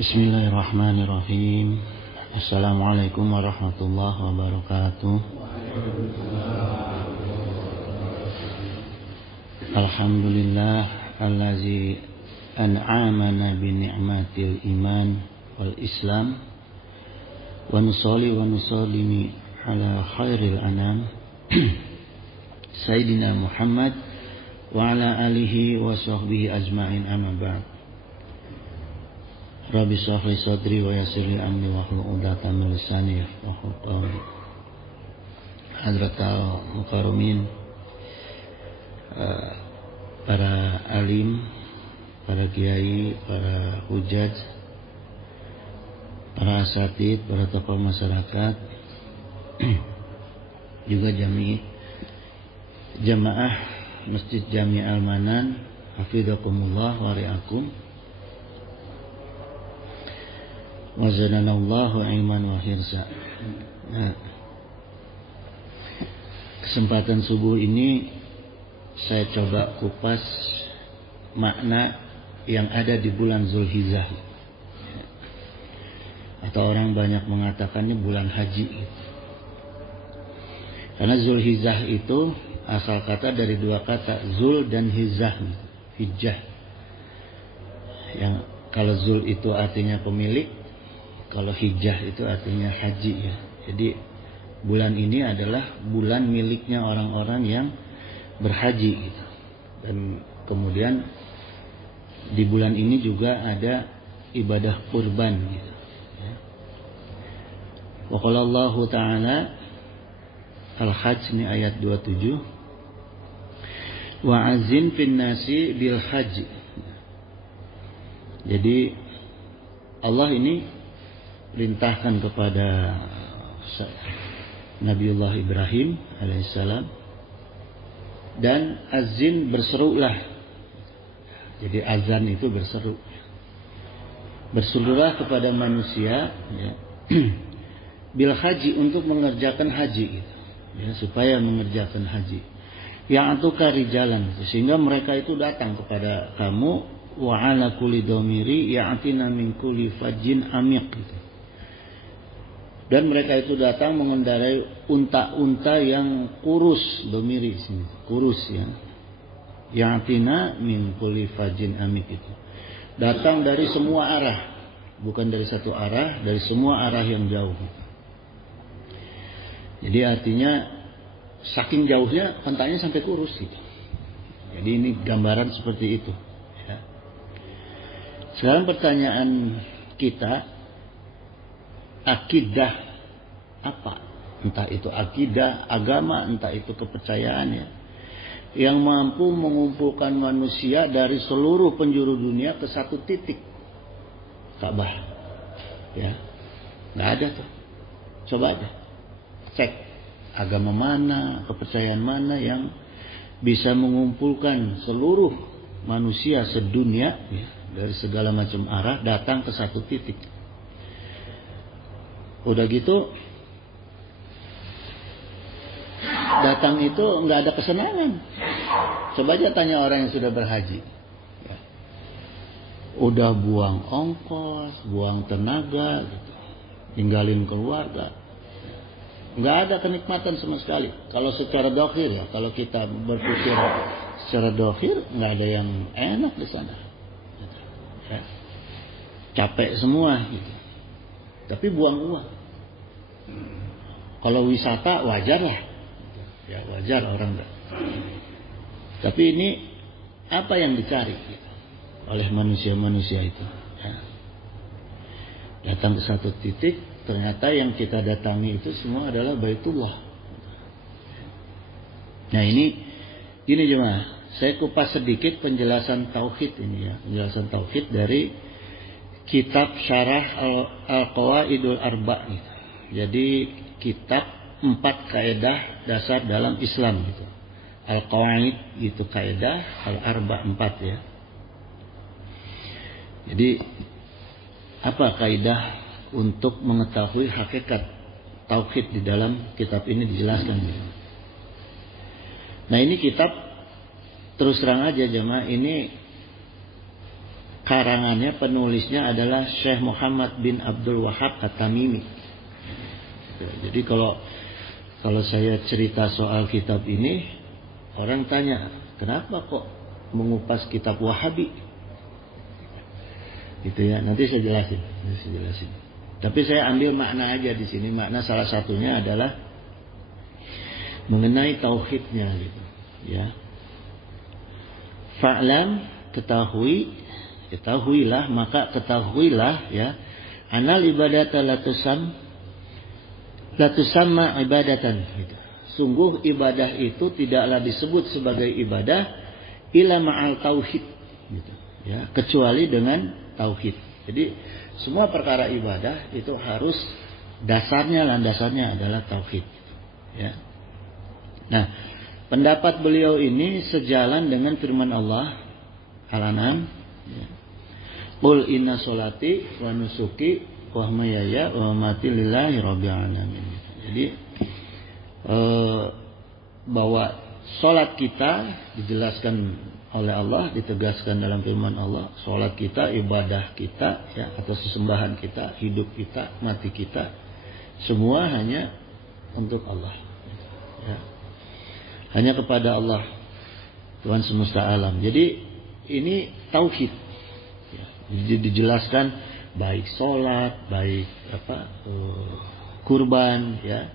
Bismillahirrahmanirrahim. Assalamualaikum warahmatullahi wabarakatuh. Alhamdulillah allazi an'amana bi ni'matil iman wal islam wa nusalli wa nusallimi ala khairil anam Sayyidina Muhammad wa ala alihi wa sahbihi ajma'in, amma ba'd. Rabbi shrah li sadri wa yassir li amri wahlul 'uqdatam min lisani yafqahu qawli. Hadratal mukarramin, para alim, para kiai, para hujaj, para asatid, para tokoh masyarakat, juga jamaah Masjid Jami Al-Manan, hafizakumullah wa ri'akum, wa zadanallahu ilman wa hirsa. Nah, kesempatan subuh ini saya coba kupas makna yang ada di bulan Zulhijjah, atau orang banyak mengatakannya bulan haji. Karena Zulhijjah itu asal kata dari dua kata, Zul dan Hijjah. Yang kalau Zul itu artinya pemilik, kalau Hijjah itu artinya haji ya. Jadi bulan ini adalah bulan miliknya orang-orang yang berhaji gitu. Dan kemudian di bulan ini juga ada ibadah kurban gitu. Wa qala Allah Ta'ala Al-Hajj ini ayat 27, wa azin fin nasi bil hajj. Jadi Allah ini perintahkan kepada Nabiullah Ibrahim alaihissalam, dan azin berserulah. Jadi azan itu berseru. Berserulah kepada manusia ya, bil haji, untuk mengerjakan haji gitu. Ya, supaya mengerjakan haji. Yang atuka rijalan, sehingga mereka itu datang kepada kamu, wa ala kulli dhamiri ya'tina min kulli fajjin amiq gitu. Dan mereka itu datang mengendarai unta-unta yang kurus, dhamiri sini, kurus ya. Ya'tina min kulli fajjin amiq itu. Datang dari semua arah, bukan dari satu arah, dari semua arah yang jauh. Jadi artinya saking jauhnya untanya sampai kurus gitu. Jadi ini gambaran seperti itu ya. Sekarang pertanyaan kita, akidah apa? Entah itu akidah agama, entah itu kepercayaan ya, yang mampu mengumpulkan manusia dari seluruh penjuru dunia ke satu titik, Ka'bah ya. Nggak ada tuh. Coba aja cek agama mana, kepercayaan mana yang bisa mengumpulkan seluruh manusia sedunia ya, dari segala macam arah datang ke satu titik. Udah gitu, datang itu nggak ada kesenangan. Coba aja tanya orang yang sudah berhaji ya. Udah buang ongkos, buang tenaga gitu, tinggalin keluarga, nggak ada kenikmatan sama sekali. Kalau secara dohir ya, kalau kita berpikir secara dohir, nggak ada yang enak di sana ya. Capek semua gitu. Tapi buang uang. Kalau wisata wajar lah ya, wajar orang enggak. Tapi ini apa yang dicari gitu oleh manusia-manusia itu ya. Datang ke satu titik, ternyata yang kita datangi itu semua adalah Baitullah. Nah ini jemaah, saya kupas sedikit penjelasan tauhid ini ya, penjelasan tauhid dari kitab Syarah Al-Qawaidul Arba gitu. Jadi kitab 4 kaidah dasar dalam Islam gitu. Al-Qawaid itu kaidah, Al-Arba 4 ya. Jadi apa kaidah untuk mengetahui hakikat tauhid di dalam kitab ini dijelaskan. Nah ini kitab terus terang aja jemaah, ini karangannya, penulisnya adalah Syekh Muhammad bin Abdul Wahhab At-Tamimi. Jadi kalau saya cerita soal kitab ini, orang tanya, kenapa kok mengupas kitab Wahabi? Gitu ya, nanti saya jelasin. Tapi saya ambil makna aja di sini. Makna salah satunya adalah mengenai tauhidnya gitu, ya. Fa'lam, ketahuilah, maka ketahuilah ya, anal ibadata la tusamma ibadatan gitu. Sungguh ibadah itu tidaklah disebut sebagai ibadah illa ma'al tauhid gitu, ya, kecuali dengan tauhid. Jadi semua perkara ibadah itu harus landasannya adalah tauhid gitu, ya. Nah, pendapat beliau ini sejalan dengan firman Allah Al-An'am, ya. Qul inna sholati wa nusuki wa mahyaya wa mamati lillahi rabbil alamin. Jadi bahwa salat kita dijelaskan oleh Allah, ditegaskan dalam firman Allah, salat kita, ibadah kita, ya, atau sesembahan kita, hidup kita, mati kita, semua hanya untuk Allah, ya. Hanya kepada Allah, Tuhan semesta alam. Jadi ini tauhid, ya. Dijelaskan baik sholat, baik kurban, ya,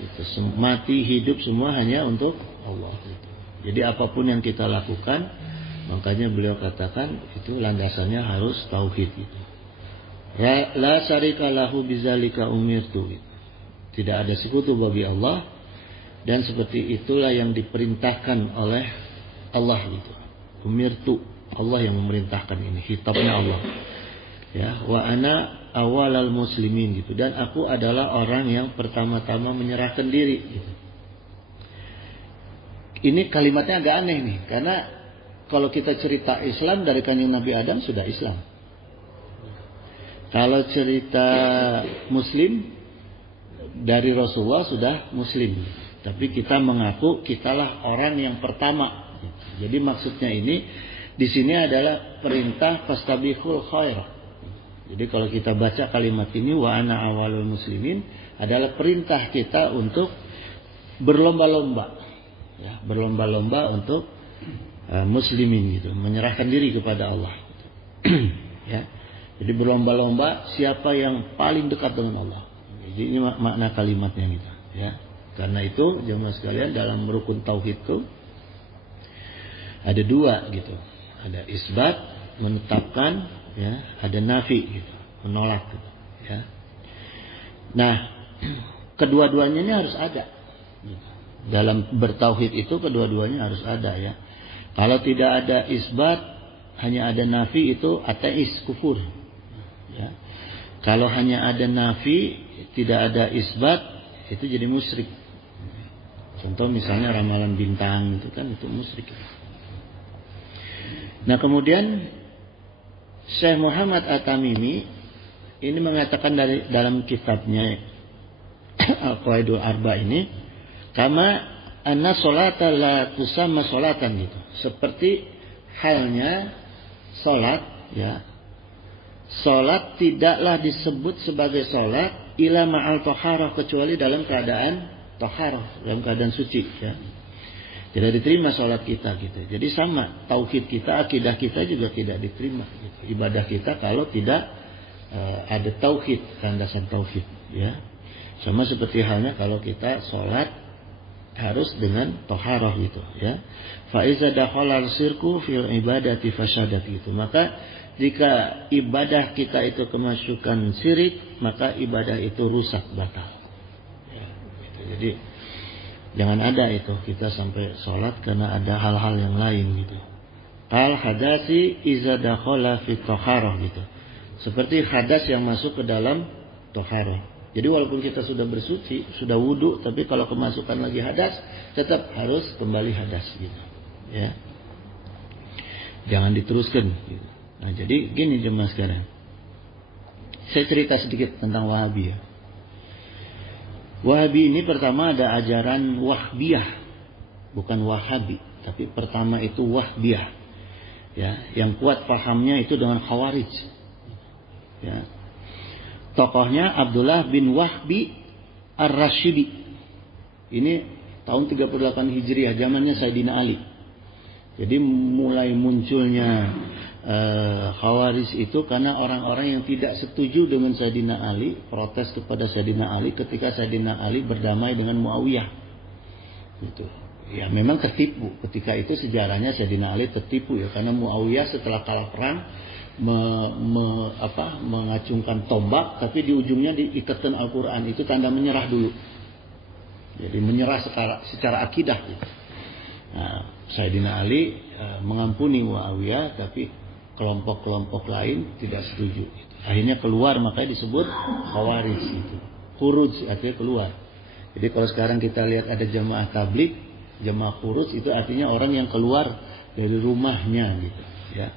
itu mati hidup semua hanya untuk Allah. Jadi apapun yang kita lakukan, makanya beliau katakan itu landasannya harus tauhid. La syarika lahu bizalika umirtu. Tidak ada sekutu bagi Allah. Dan seperti itulah yang diperintahkan oleh Allah gitu. Umirtu, Allah yang memerintahkan ini, kitabnya Allah. Ya, wa ana awalal muslimin gitu. Dan aku adalah orang yang pertama-tama menyerahkan diri gitu. Ini kalimatnya agak aneh nih, karena kalau kita cerita Islam dari Kanjeng Nabi Adam sudah Islam. Kalau cerita Muslim dari Rasulullah sudah Muslim. Tapi kita mengaku kitalah orang yang pertama. Jadi maksudnya ini di sini adalah perintah fastabiqul khair. Jadi kalau kita baca kalimat ini wa ana awalul muslimin adalah perintah kita untuk berlomba-lomba, ya, berlomba-lomba untuk muslimin gitu, menyerahkan diri kepada Allah. Ya. Jadi berlomba-lomba siapa yang paling dekat dengan Allah. Jadi ini makna kalimatnya gitu, ya. Karena itu jemaah sekalian, dalam rukun tauhid itu ada dua gitu. Ada isbat, menetapkan, ya, ada nafi gitu, menolak gitu, ya. Nah, kedua-duanya ini harus ada. Dalam bertauhid itu kedua-duanya harus ada, ya. Kalau tidak ada isbat, hanya ada nafi, itu ateis, kufur. Ya. Kalau hanya ada nafi, tidak ada isbat, itu jadi musyrik. Contoh misalnya ramalan bintang itu kan, itu musyrik. Nah, kemudian Syekh Muhammad At-Tamimi ini mengatakan dalam kitabnya Al-Qawaidul Arba ini, kama anna sholata la tusamma sholatan gitu. Seperti halnya salat, ya. Salat tidaklah disebut sebagai salat ila ma'al taharah, kecuali dalam keadaan taharah, dalam keadaan suci, ya. Tidak diterima salat kita gitu. Jadi sama, tauhid kita, akidah kita juga tidak diterima gitu. Ibadah kita kalau tidak ada tauhid, landasan tauhid, ya. Sama seperti halnya kalau kita salat harus dengan taharah gitu, ya. Fa iza dakhala al-sirku fil ibadati fashadat gitu. Maka jika ibadah kita itu kemasukan syirik, maka ibadah itu rusak, batal. Ya, gitu. Jadi jangan ada itu kita sampai sholat karena ada hal-hal yang lain gitu. Al hadasi iza dakhala fi taharah gitu. Seperti hadas yang masuk ke dalam taharah. Jadi walaupun kita sudah bersuci, sudah wudu, tapi kalau kemasukan lagi hadas, tetap harus kembali hadas gitu, ya. Jangan diteruskan gitu. Nah, jadi gini jemaah sekarang. Saya cerita sedikit tentang Wahabi, ya. Wahabi ini pertama ada ajaran Wahbiyah, bukan Wahabi, tapi pertama itu Wahbiyah. Ya, yang kuat pahamnya itu dengan Khawarij. Ya. Tokohnya Abdullah bin Wahbi Ar-Rashidi. Ini tahun 38 Hijriah, zamannya Sayyidina Ali. Jadi mulai munculnya Khawarij itu karena orang-orang yang tidak setuju dengan Sayyidina Ali, protes kepada Sayyidina Ali ketika Sayyidina Ali berdamai dengan Muawiyah. Gitu. Ya memang tertipu ketika itu, sejarahnya Sayyidina Ali tertipu ya, karena Muawiyah setelah kalah perang mengacungkan tombak, tapi di ujungnya diikatkan Al-Quran, itu tanda menyerah dulu. Jadi menyerah secara akidah gitu. Nah, Sayyidina Ali mengampuni Muawiyah, tapi kelompok-kelompok lain tidak setuju gitu. Akhirnya keluar, makanya disebut Khawarij itu. Khuruj artinya keluar. Jadi kalau sekarang kita lihat ada jamaah tabligh, jamaah khuruj itu artinya orang yang keluar dari rumahnya gitu ya.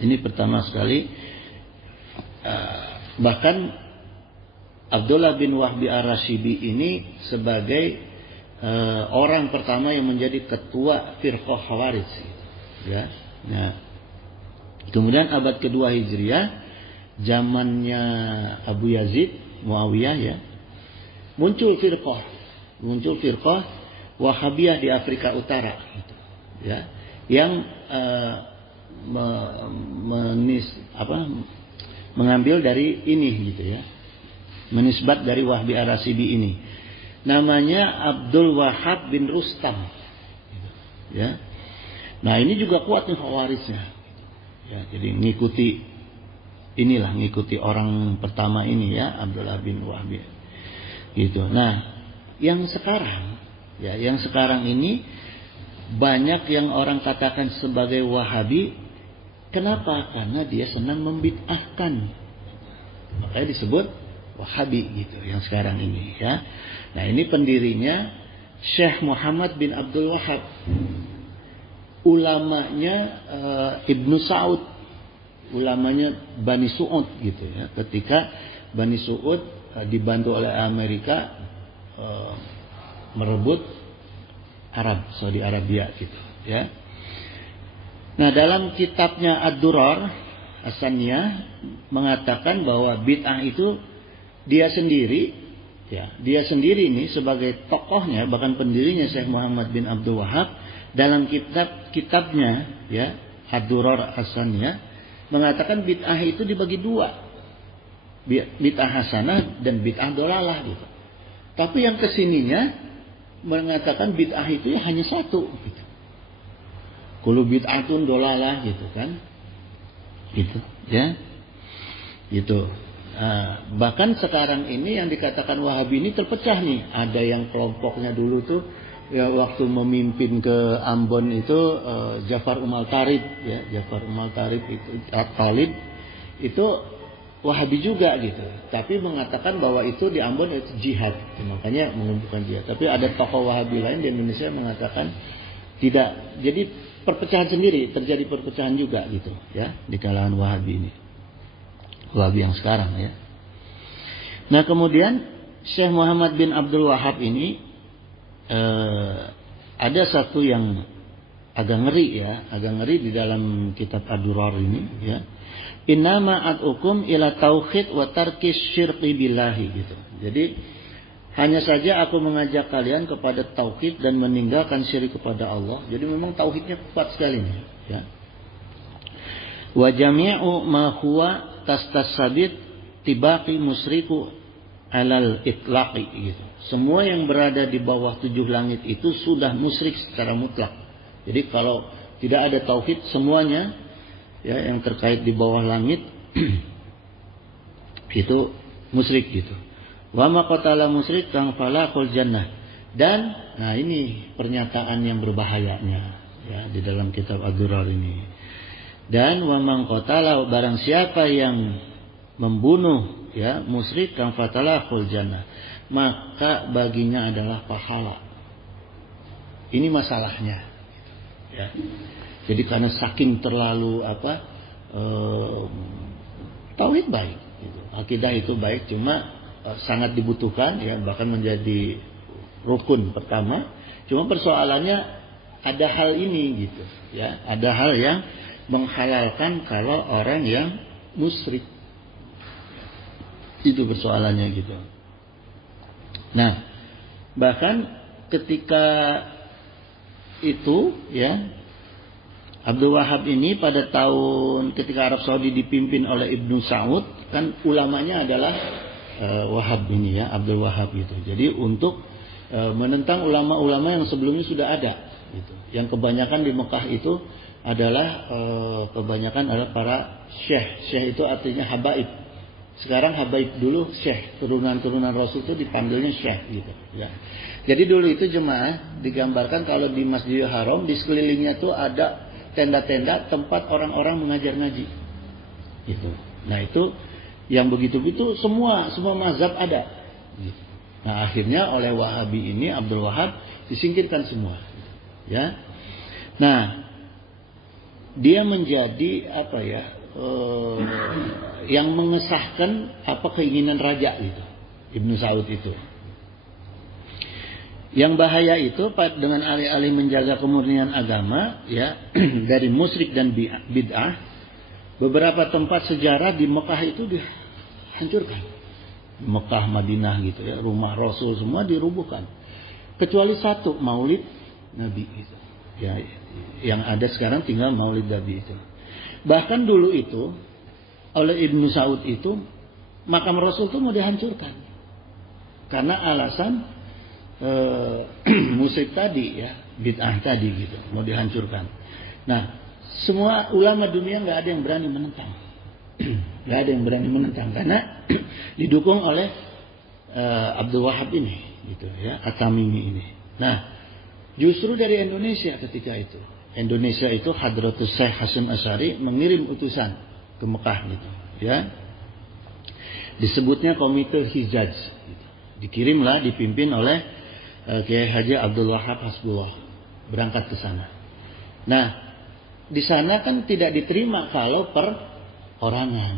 Ini pertama sekali. Bahkan Abdullah bin Wahbi Ar-Rashidi ini sebagai orang pertama yang menjadi ketua firqah Khawarij ya. Nah, kemudian abad kedua Hijriah, zamannya Abu Yazid Muawiyah ya, muncul firqah Wahabiyah di Afrika Utara gitu, ya, yang mengambil dari ini gitu ya, menisbat dari Wahbi Ar-Rashidi ini, namanya Abdul Wahab bin Rustam gitu, ya. Nah ini juga kuat nih Khawarijnya ya, jadi ngikuti orang pertama ini ya, Abdullah bin Wahbi gitu. Nah yang sekarang ini banyak yang orang katakan sebagai Wahabi. Kenapa? Karena dia senang membid'ahkan, makanya disebut Wahabi gitu yang sekarang ini ya. Nah ini pendirinya Syekh Muhammad bin Abdul Wahab, ulamanya Ibnu Saud, ulamanya Bani Su'ud gitu ya. Ketika Bani Su'ud dibantu oleh Amerika merebut Saudi Arabia gitu ya. Nah dalam kitabnya Ad-Durar As-Saniyah mengatakan bahwa bid'ah itu dia sendiri ini sebagai tokohnya, bahkan pendirinya Syekh Muhammad bin Abdul Wahab, dalam kitabnya ya Ad-Durar As-Saniyah mengatakan bid'ah itu dibagi dua, bid'ah hasanah dan bid'ah dolalah gitu. Tapi yang kesininya mengatakan bid'ah itu ya hanya satu gitu. Kullu bid'atun dolalah gitu kan. Gitu ya. Gitu. Bahkan sekarang ini yang dikatakan Wahabi ini terpecah nih. Ada yang kelompoknya dulu tuh ya, waktu memimpin ke Ambon itu Ja'far Umal Tarib ya, Ja'far Umal Tarib itu Talib itu Wahabi juga gitu, tapi mengatakan bahwa itu di Ambon itu jihad, makanya mengumpulkan jihad. Tapi ada tokoh Wahabi lain di Indonesia mengatakan tidak. Jadi perpecahan sendiri, terjadi perpecahan juga gitu ya di kalangan Wahabi ini, Wahabi yang sekarang ya. Nah kemudian Syekh Muhammad bin Abdul Wahab ini ada satu yang agak ngeri di dalam kitab Ad-Durar ini ya. Innama ad'ukum ila tauhid wa tarkis syirki billahi gitu. Jadi hanya saja aku mengajak kalian kepada tauhid dan meninggalkan syirik kepada Allah. Jadi memang tauhidnya kuat sekali nih, ya. Wa jami'u ma huwa tastasabit tibaqi musriku alal itlaqi gitu. Semua yang berada di bawah 7 langit itu sudah musyrik secara mutlak. Jadi kalau tidak ada tauhid semuanya ya yang terkait di bawah langit itu musyrik gitu. Wa ma qatala musyrik kang falaqul jannah. Dan nah ini pernyataan yang berbahayanya ya di dalam kitab Ad-Durar ini. Dan wa man qatala, barang siapa yang membunuh ya musyrik kang fatalaqul jannah, maka baginya adalah pahala. Ini masalahnya ya. Jadi karena saking terlalu tauhid baik, gitu. Akidah itu baik, cuma sangat dibutuhkan, ya bahkan menjadi rukun pertama. Cuma persoalannya ada hal ini gitu ya, ada hal yang menghalalkan kalau orang yang musyrik. Itu persoalannya gitu. Nah, bahkan ketika itu ya, Abdul Wahab ini pada tahun ketika Arab Saudi dipimpin oleh Ibnu Saud, kan ulamanya adalah Wahab ini ya, Abdul Wahab gitu. Jadi untuk menentang ulama-ulama yang sebelumnya sudah ada gitu. Yang kebanyakan di Mekah itu adalah kebanyakan adalah para syekh. Syekh itu artinya habaib. Sekarang habaib, dulu syekh, turunan-turunan Rasul itu dipanggilnya syekh gitu ya. Jadi dulu itu jemaah digambarkan kalau di Masjidil Haram di sekelilingnya tuh ada tenda-tenda tempat orang-orang mengajar ngaji. Gitu. Nah, itu yang begitu-begitu semua mazhab ada. Gitu. Nah, akhirnya oleh Wahabi ini Abdul Wahab disingkirkan semua. Ya. Nah, dia menjadi apa ya? Yang mengesahkan apa keinginan raja itu, Ibnu Saud itu. Yang bahaya itu dengan alih-alih menjaga kemurnian agama ya dari musyrik dan bid'ah, beberapa tempat sejarah di Mekah itu dihancurkan. Mekah, Madinah gitu ya, rumah Rasul semua dirubuhkan. Kecuali satu, Maulid Nabi itu. Ya, yang ada sekarang tinggal Maulid Nabi itu. Bahkan dulu itu oleh Ibnu Saud itu makam Rasul itu mau dihancurkan karena alasan musyrik tadi ya, bid'ah tadi gitu, mau dihancurkan. Nah, semua ulama dunia nggak ada yang berani menentang, nggak ada yang berani menentang karena didukung oleh Abdul Wahab ini gitu ya, At-Tamimi ini. Nah, justru dari Indonesia ketika itu Hadratus Syekh Hasyim Asy'ari mengirim utusan ke Mekah gitu ya. Disebutnya Komite Hijaz gitu. Dikirimlah, dipimpin oleh Kiai Haji Abdul Wahab Hasbullah berangkat ke sana. Nah, di sana kan tidak diterima kalau perorangan.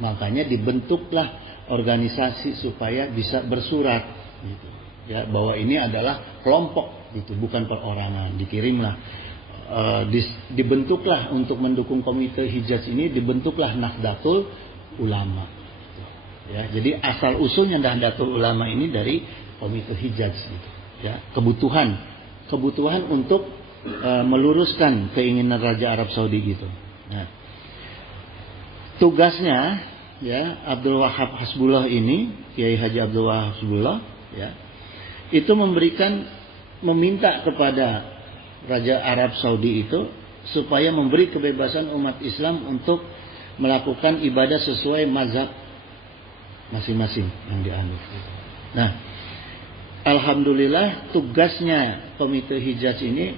Makanya dibentuklah organisasi supaya bisa bersurat gitu. Ya, bahwa ini adalah kelompok gitu, bukan perorangan. Dikirimlah dibentuklah untuk mendukung Komite Hijaz ini, dibentuklah Nahdlatul Ulama. Ya, jadi asal usulnya Nahdlatul Ulama ini dari Komite Hijaz gitu. Ya, kebutuhan untuk meluruskan keinginan Raja Arab Saudi gitu. Nah, tugasnya ya Abdul Wahab Hasbullah ini, Kiai Haji Abdul Wahab Hasbullah ya, itu meminta kepada Raja Arab Saudi itu supaya memberi kebebasan umat Islam untuk melakukan ibadah sesuai mazhab masing-masing yang dianut. Nah, alhamdulillah tugasnya Komite Hijaz ini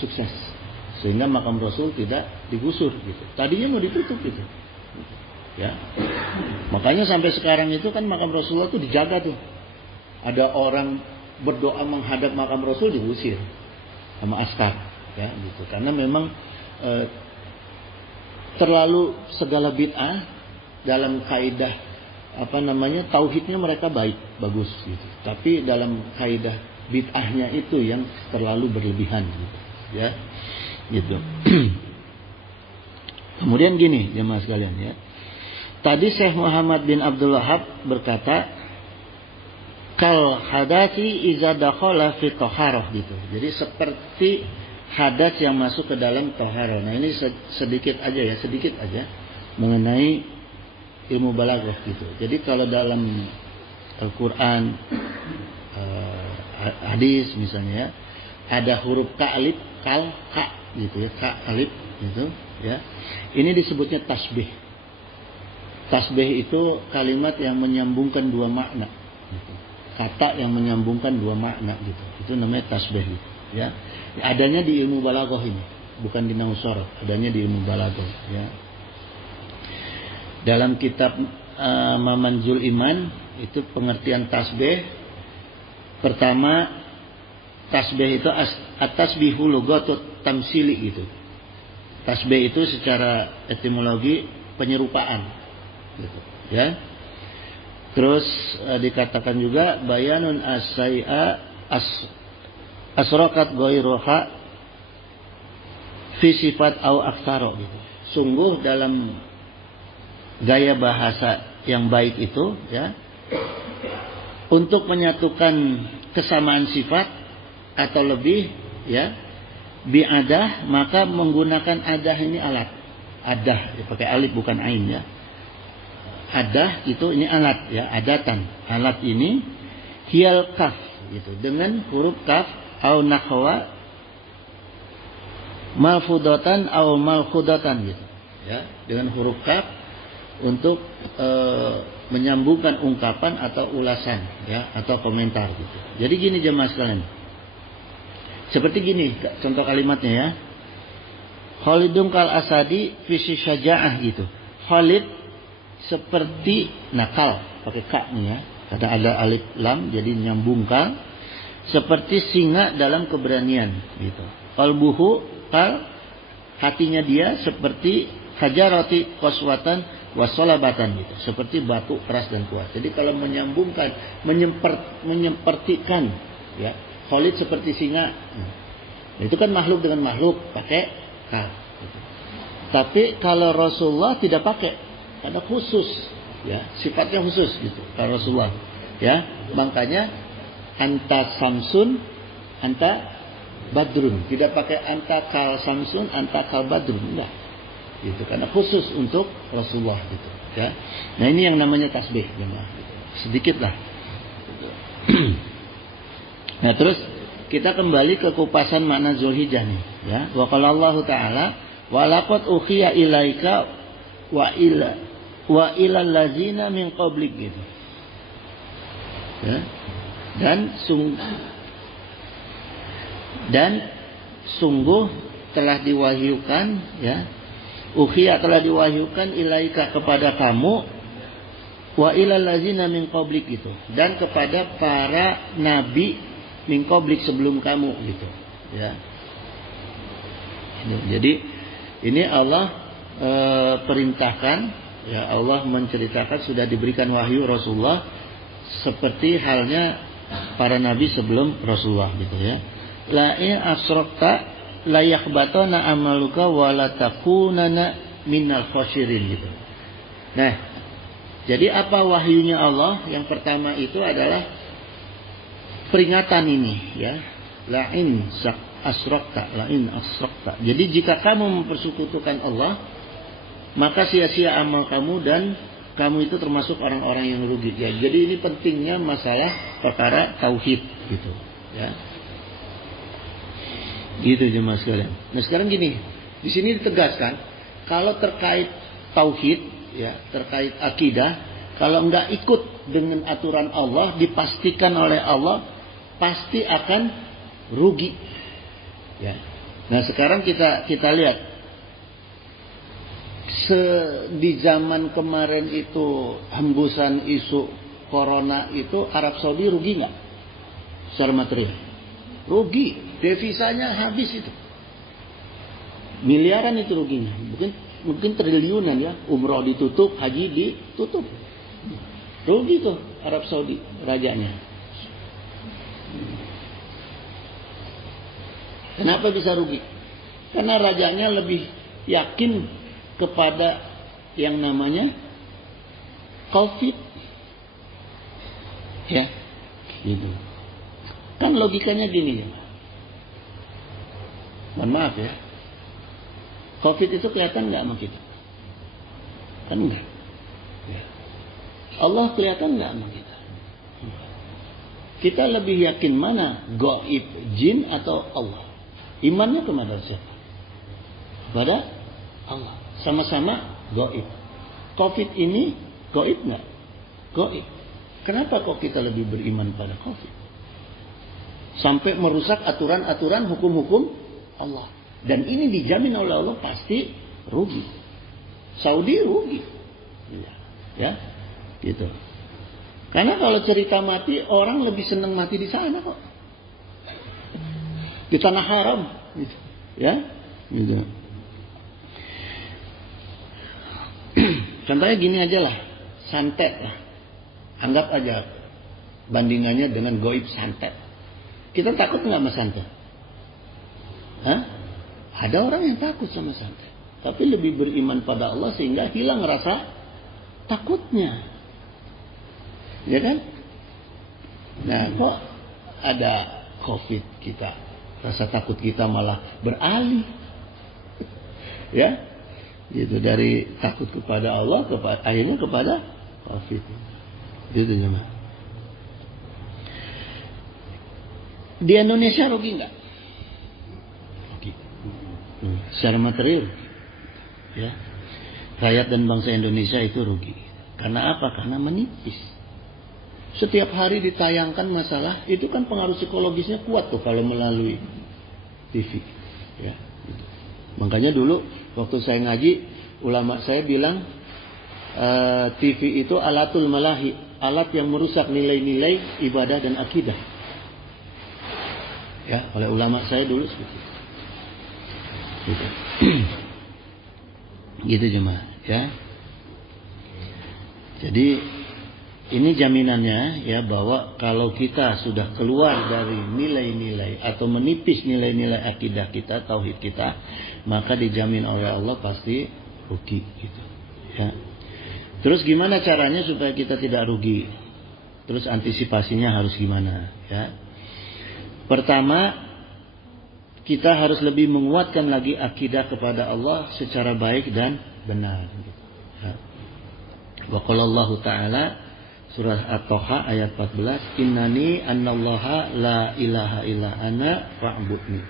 sukses sehingga makam Rasul tidak digusur gitu. Tadinya mau ditutup gitu. Ya. Makanya sampai sekarang itu kan makam Rasulullah itu dijaga tuh. Ada orang berdoa menghadap makam Rasul diusir sama askar ya gitu, karena memang terlalu segala bid'ah dalam kaidah tauhidnya mereka bagus gitu, tapi dalam kaidah bid'ahnya itu yang terlalu berlebihan gitu ya gitu. Kemudian gini jemaah sekalian ya, tadi Syekh Muhammad bin Abdul Wahab berkata kal hadasi iza dakhala fi taharah gitu. Jadi seperti hadas yang masuk ke dalam taharah. Nah, ini sedikit aja mengenai ilmu balaghah gitu. Jadi kalau dalam Al-Qur'an hadis misalnya ya, ada huruf ka alif kal ka gitu ya, ka alif gitu ya. Ini disebutnya tasbih. Tasbih itu kalimat yang menyambungkan dua makna gitu. Kata yang menyambungkan dua makna gitu. Itu namanya tasbih gitu, ya. Adanya di ilmu balaghah ini, bukan di nahwu sharaf, adanya di ilmu balaghah ya. Dalam kitab Mamanzul Iman itu pengertian tasbih. Pertama, tasbih itu at-tasbihu lugatut tamsili gitu. Tasbih itu secara etimologi penyerupaan gitu, ya. Terus dikatakan juga bayanun as-sai'a asrokat ghairuha fi sifat au aktsaro gitu. Sungguh dalam gaya bahasa yang baik itu ya, untuk menyatukan kesamaan sifat atau lebih ya, bi'adah, maka menggunakan adah ini alat. Adah ya, pakai alif bukan ain ya. Adah itu ini alat ya, adatan. Alat ini hiyal kaf gitu, dengan huruf kaf au nahwa malfudatan au malfudatan gitu ya, dengan huruf kaf untuk menyambungkan ungkapan atau ulasan ya, atau komentar gitu. Jadi gini jemaah sekalian, seperti gini contoh kalimatnya ya, Khalidun kal asadi fi syaja'ah gitu. Khalid seperti nakal, pakai ka nih ya, karena ada alif lam jadi nyambungkan, seperti singa dalam keberanian gitu. Qalbuhu kal, hatinya dia seperti hajarati qaswatan wasolabatan gitu, seperti batu keras dan kuat. Jadi kalau menyambungkan, menyempertikan ya, Khalid seperti singa, itu kan makhluk dengan makhluk pakai ka gitu. Tapi kalau Rasulullah tidak pakai, ada khusus ya, sifatnya khusus gitu kalau Rasulullah ya, makanya anta samsun anta badrun, tidak pakai anta kal samsun anta kal badrun, enggak gitu, karena khusus untuk Rasulullah gitu ya. Nah ini yang namanya tasbih jemaah gitu. Sedikit lah gitu. Nah terus kita kembali ke kupasan makna Zulhijjah nih ya. Wa qala Allah taala wa laqad ukhiya ilaika wa ilal ladzina min qablik gitu ya. Dan sungguh telah diwahyukan ya, ukhiya telah diwahyukan ilaika kepada kamu, wa ilal ladzina min qablik gitu, dan kepada para nabi min qablik sebelum kamu gitu ya. Jadi ini Allah perintahkan ya, Allah menceritakan sudah diberikan wahyu Rasulullah seperti halnya para nabi sebelum Rasulullah gitu ya. La in asrakta la yakhbatana amaluka wa la takunana minal khasirin gitu. Nah, jadi apa wahyunya Allah? Yang pertama itu adalah peringatan ini ya. La in asrakta, la in asrakta. Jadi jika kamu mempersekutukan Allah, maka sia-sia amal kamu dan kamu itu termasuk orang-orang yang rugi ya. Jadi ini pentingnya masalah perkara tauhid gitu ya. Gitu jemaah sekalian. Nah sekarang gini, di sini ditegaskan kalau terkait tauhid ya, terkait akidah, kalau enggak ikut dengan aturan Allah, dipastikan oleh Allah pasti akan rugi ya. Nah sekarang kita lihat di zaman kemarin itu hembusan isu corona itu, Arab Saudi rugi nggak secara material? Rugi, devisanya habis itu, miliaran itu ruginya, mungkin triliunan ya. Umroh ditutup, haji ditutup, rugi tuh Arab Saudi rajanya. Kenapa bisa rugi? Karena rajanya lebih yakin kepada yang namanya COVID ya gitu. Kan logikanya gini ya, mohon maaf ya, COVID itu kelihatan nggak sama kita? Kan enggak ya. Allah kelihatan nggak sama kita? Kita lebih yakin mana, gaib jin atau Allah? Imannya kepada siapa? Kepada Allah. Sama-sama gaib. COVID ini gaib nggak? Gaib. Kenapa kok kita lebih beriman pada COVID? Sampai merusak aturan-aturan hukum-hukum Allah. Dan ini dijamin oleh Allah pasti rugi. Saudi rugi. Ya, gitu. Karena kalau cerita mati, orang lebih senang mati di sana kok. Di tanah haram. Gitu. Ya, gitu. Contohnya gini aja lah, santet lah. Anggap aja bandingannya dengan goib santet. Kita takut nggak sama santet? Hah? Ada orang yang takut sama santet, tapi lebih beriman pada Allah sehingga hilang rasa takutnya. Ya kan? Nah, kok ada COVID kita, rasa takut kita malah beralih. Ya, gitu, dari takut kepada Allah akhirnya kepada COVID. Gitu cuma. Di Indonesia rugi nggak? Rugi. Secara material, ya, rakyat dan bangsa Indonesia itu rugi. Karena apa? Karena menipis. Setiap hari ditayangkan masalah, itu kan pengaruh psikologisnya kuat tuh kalau melalui TV. Ya, gitu. Makanya dulu waktu saya ngaji, ulama saya bilang TV itu alatul malahi, alat yang merusak nilai-nilai ibadah dan akidah. Ya, oleh ulama saya dulu seperti itu. Gitu. Gitu jemaah, ya. Jadi ini jaminannya ya, bahwa kalau kita sudah keluar dari nilai-nilai atau menipis nilai-nilai akidah kita, tauhid kita, maka dijamin oleh Allah pasti rugi gitu. Ya. Terus gimana caranya supaya kita tidak rugi? Terus antisipasinya harus gimana? Ya. Pertama, kita harus lebih menguatkan lagi akidah kepada Allah secara baik dan benar. Ya. Wa qala Allah Ta'ala surah At-Taha ayat 14, Innani annallaha la ilaha illa ana fa'budni.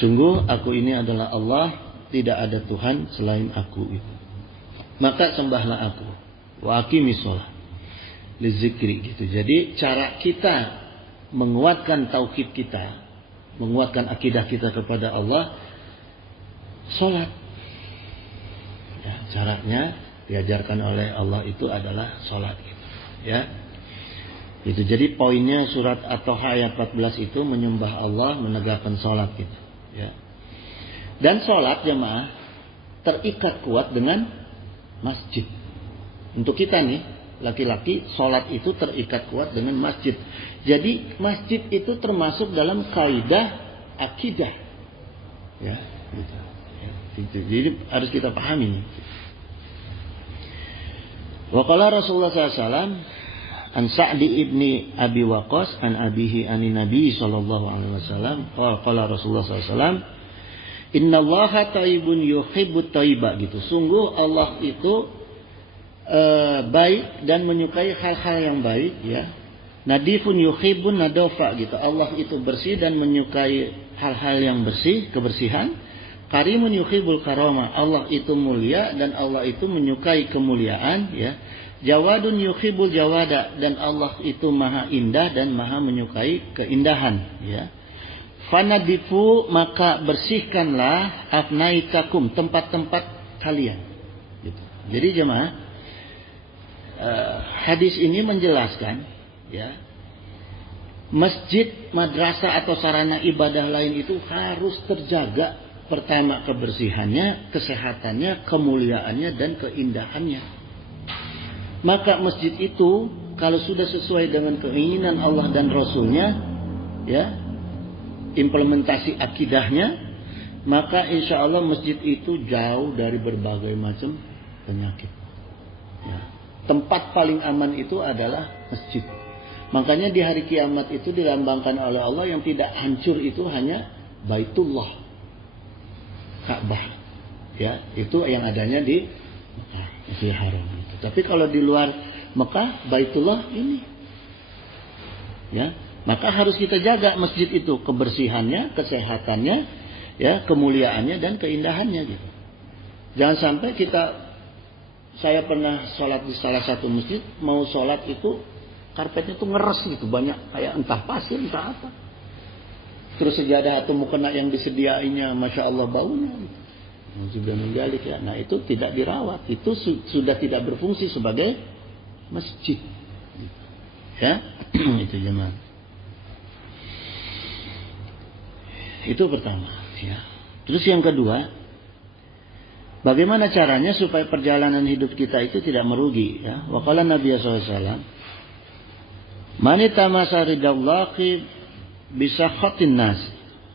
Sungguh aku ini adalah Allah, tidak ada Tuhan selain aku itu. Maka sembahlah aku. Wa aqimis shalah lizikri gitu. Jadi cara kita menguatkan tauhid kita, menguatkan akidah kita kepada Allah, salat. Ya, caranya diajarkan oleh Allah itu adalah salat gitu. Ya. Itu jadi poinnya surat At-Taha ayat 14 itu menyembah Allah, menegakkan salat gitu, ya. Dan salat jemaah terikat kuat dengan masjid. Untuk kita nih, laki-laki, salat itu terikat kuat dengan masjid. Jadi masjid itu termasuk dalam kaidah akidah. Ya, gitu. Ya, gitu. Jadi harus kita pahami. Wa qala Rasulullah SAW an Sa'di ibni Abi Waqqas an abihi ani Nabi sallallahu alaihi wasallam qala Rasulullah SAW innallaha thayyibun yuhibbut thayyiba gitu. Sungguh Allah itu baik dan menyukai hal-hal yang baik, ya. Nadifun yuhibbun nadafa gitu. Allah itu bersih dan menyukai hal-hal yang bersih, kebersihan. Karimun yuhibbul karama. Allah itu mulia dan Allah itu menyukai kemuliaan, ya. Jawadun yuhibbul jawada, dan Allah itu maha indah dan maha menyukai keindahan, ya. Fanadifu, maka bersihkanlah afnaitakum, tempat-tempat kalian gitu. Jadi jemaah, hadis ini menjelaskan, ya, masjid, madrasah atau sarana ibadah lain itu harus terjaga. Pertama kebersihannya, kesehatannya, kemuliaannya dan keindahannya. Maka masjid itu kalau sudah sesuai dengan keinginan Allah dan Rasulnya, ya, implementasi akidahnya, maka insya Allah masjid itu jauh dari berbagai macam penyakit. Ya. Tempat paling aman itu adalah masjid. Makanya di hari kiamat itu dilambangkan oleh Allah yang tidak hancur itu hanya Baitullah, Ka'bah, ya, itu yang adanya di Mekah, Masjidil Haram. Tapi kalau di luar Mekah, Baitullah ini, ya, maka harus kita jaga masjid itu, kebersihannya, kesehatannya, ya, kemuliaannya dan keindahannya gitu. Jangan sampai saya pernah sholat di salah satu masjid, mau sholat itu karpetnya tuh ngeres gitu, banyak kayak entah pasir entah apa. Terus sejadah atau mukena yang disediainya, masya Allah baunya gitu. Sudah menggalik, ya. Nah itu tidak dirawat, itu sudah tidak berfungsi sebagai masjid, ya. Itu jemaah. Itu pertama, ya. Terus yang kedua, bagaimana caranya supaya perjalanan hidup kita itu tidak merugi, ya. Wa qala Nabi sallallahu alaihi wasallam, "Man tamasa ridallaqi bisa khatin nas.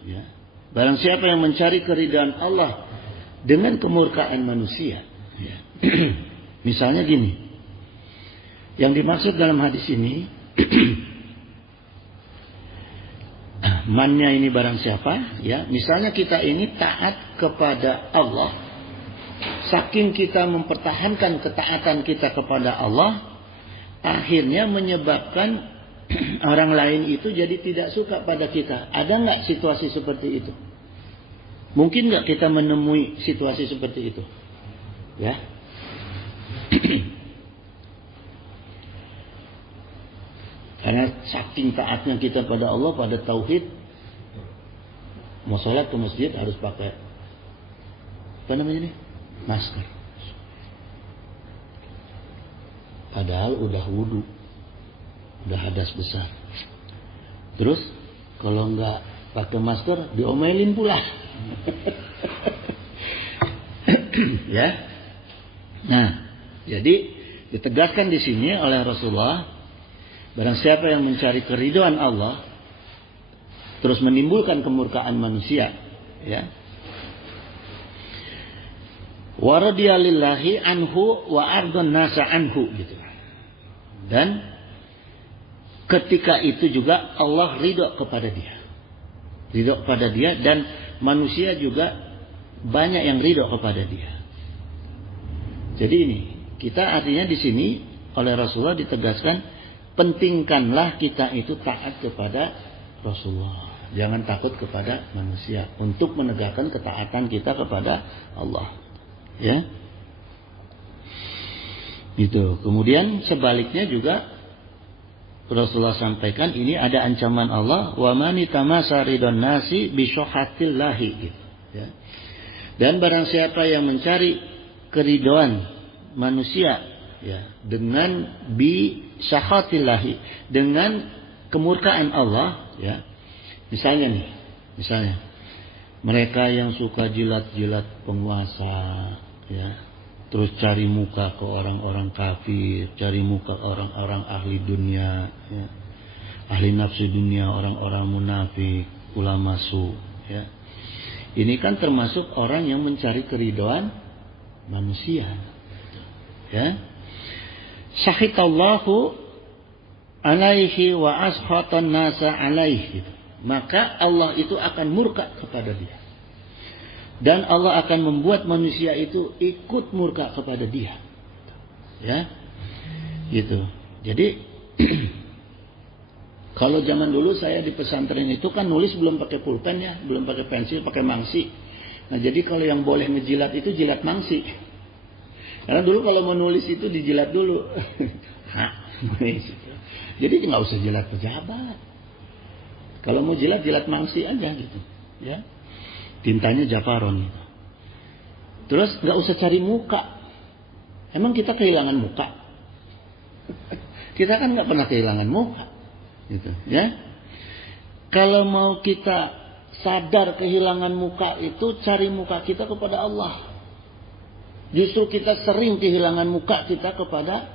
Ya. Barang siapa yang mencari keridhaan Allah dengan kemurkaan manusia. Ya. Misalnya gini. Yang dimaksud dalam hadis ini, mannya ini barang siapa, ya. Misalnya kita ini taat kepada Allah, saking kita mempertahankan ketaatan kita kepada Allah, akhirnya menyebabkan orang lain itu jadi tidak suka pada kita. Ada nggak situasi seperti itu? Mungkin nggak kita menemui situasi seperti itu? Ya. Karena saking taatnya kita pada Allah, pada tauhid, mau sholat ke masjid harus pakai apa namanya nih? Masker. Padahal udah wudu, udah hadas besar. Terus kalau nggak pakai masker diomelin pula. Ya. Nah, jadi ditegaskan di sini oleh Rasulullah, barang siapa yang mencari keridhaan Allah terus menimbulkan kemurkaan manusia, ya. Wa radiyalillahi anhu wa ardun nasa anhu gitu. Dan ketika itu juga Allah ridho kepada dia. Ridho kepada dia dan manusia juga banyak yang ridho kepada dia. Jadi ini, kita artinya di sini oleh Rasulullah ditegaskan, pentingkanlah kita itu taat kepada Rasulullah. Jangan takut kepada manusia untuk menegakkan ketaatan kita kepada Allah. Ya. Itu. Kemudian sebaliknya juga Rasulullah sampaikan ini ada ancaman Allah, wa man tamasa ridon nasi bi syuhatillahi gitu. Ya. Dan barang siapa yang mencari keridhaan manusia, ya, dengan bi syahatillahi, dengan kemurkaan Allah, ya. Misalnya mereka yang suka jilat-jilat penguasa, ya, terus cari muka ke orang-orang kafir, cari muka orang-orang ahli dunia, ya, ahli nafsu dunia, orang-orang munafik, ulama su, ya. Ini kan termasuk orang yang mencari keridhaan manusia, ya. Syahitallahu alaihi wa ashatan nasa alaihi. Maka Allah itu akan murka kepada dia. Dan Allah akan membuat manusia itu ikut murka kepada dia. Ya. Gitu. Jadi kalau zaman dulu saya di pesantren itu kan nulis belum pakai pulpen ya, belum pakai pensil, pakai mangsi. Nah, jadi kalau yang boleh ngejilat itu jilat mangsi. Karena dulu kalau mau nulis itu dijilat dulu. Jadi nggak usah jilat pejabat. Kalau mau jilat mangsi aja gitu, ya. Tintanya Japaron gitu. Terus nggak usah cari muka. Emang kita kehilangan muka? Kita kan nggak pernah kehilangan muka, gitu, ya. Kalau mau kita sadar kehilangan muka itu, cari muka kita kepada Allah. Justru kita sering kehilangan muka kita kepada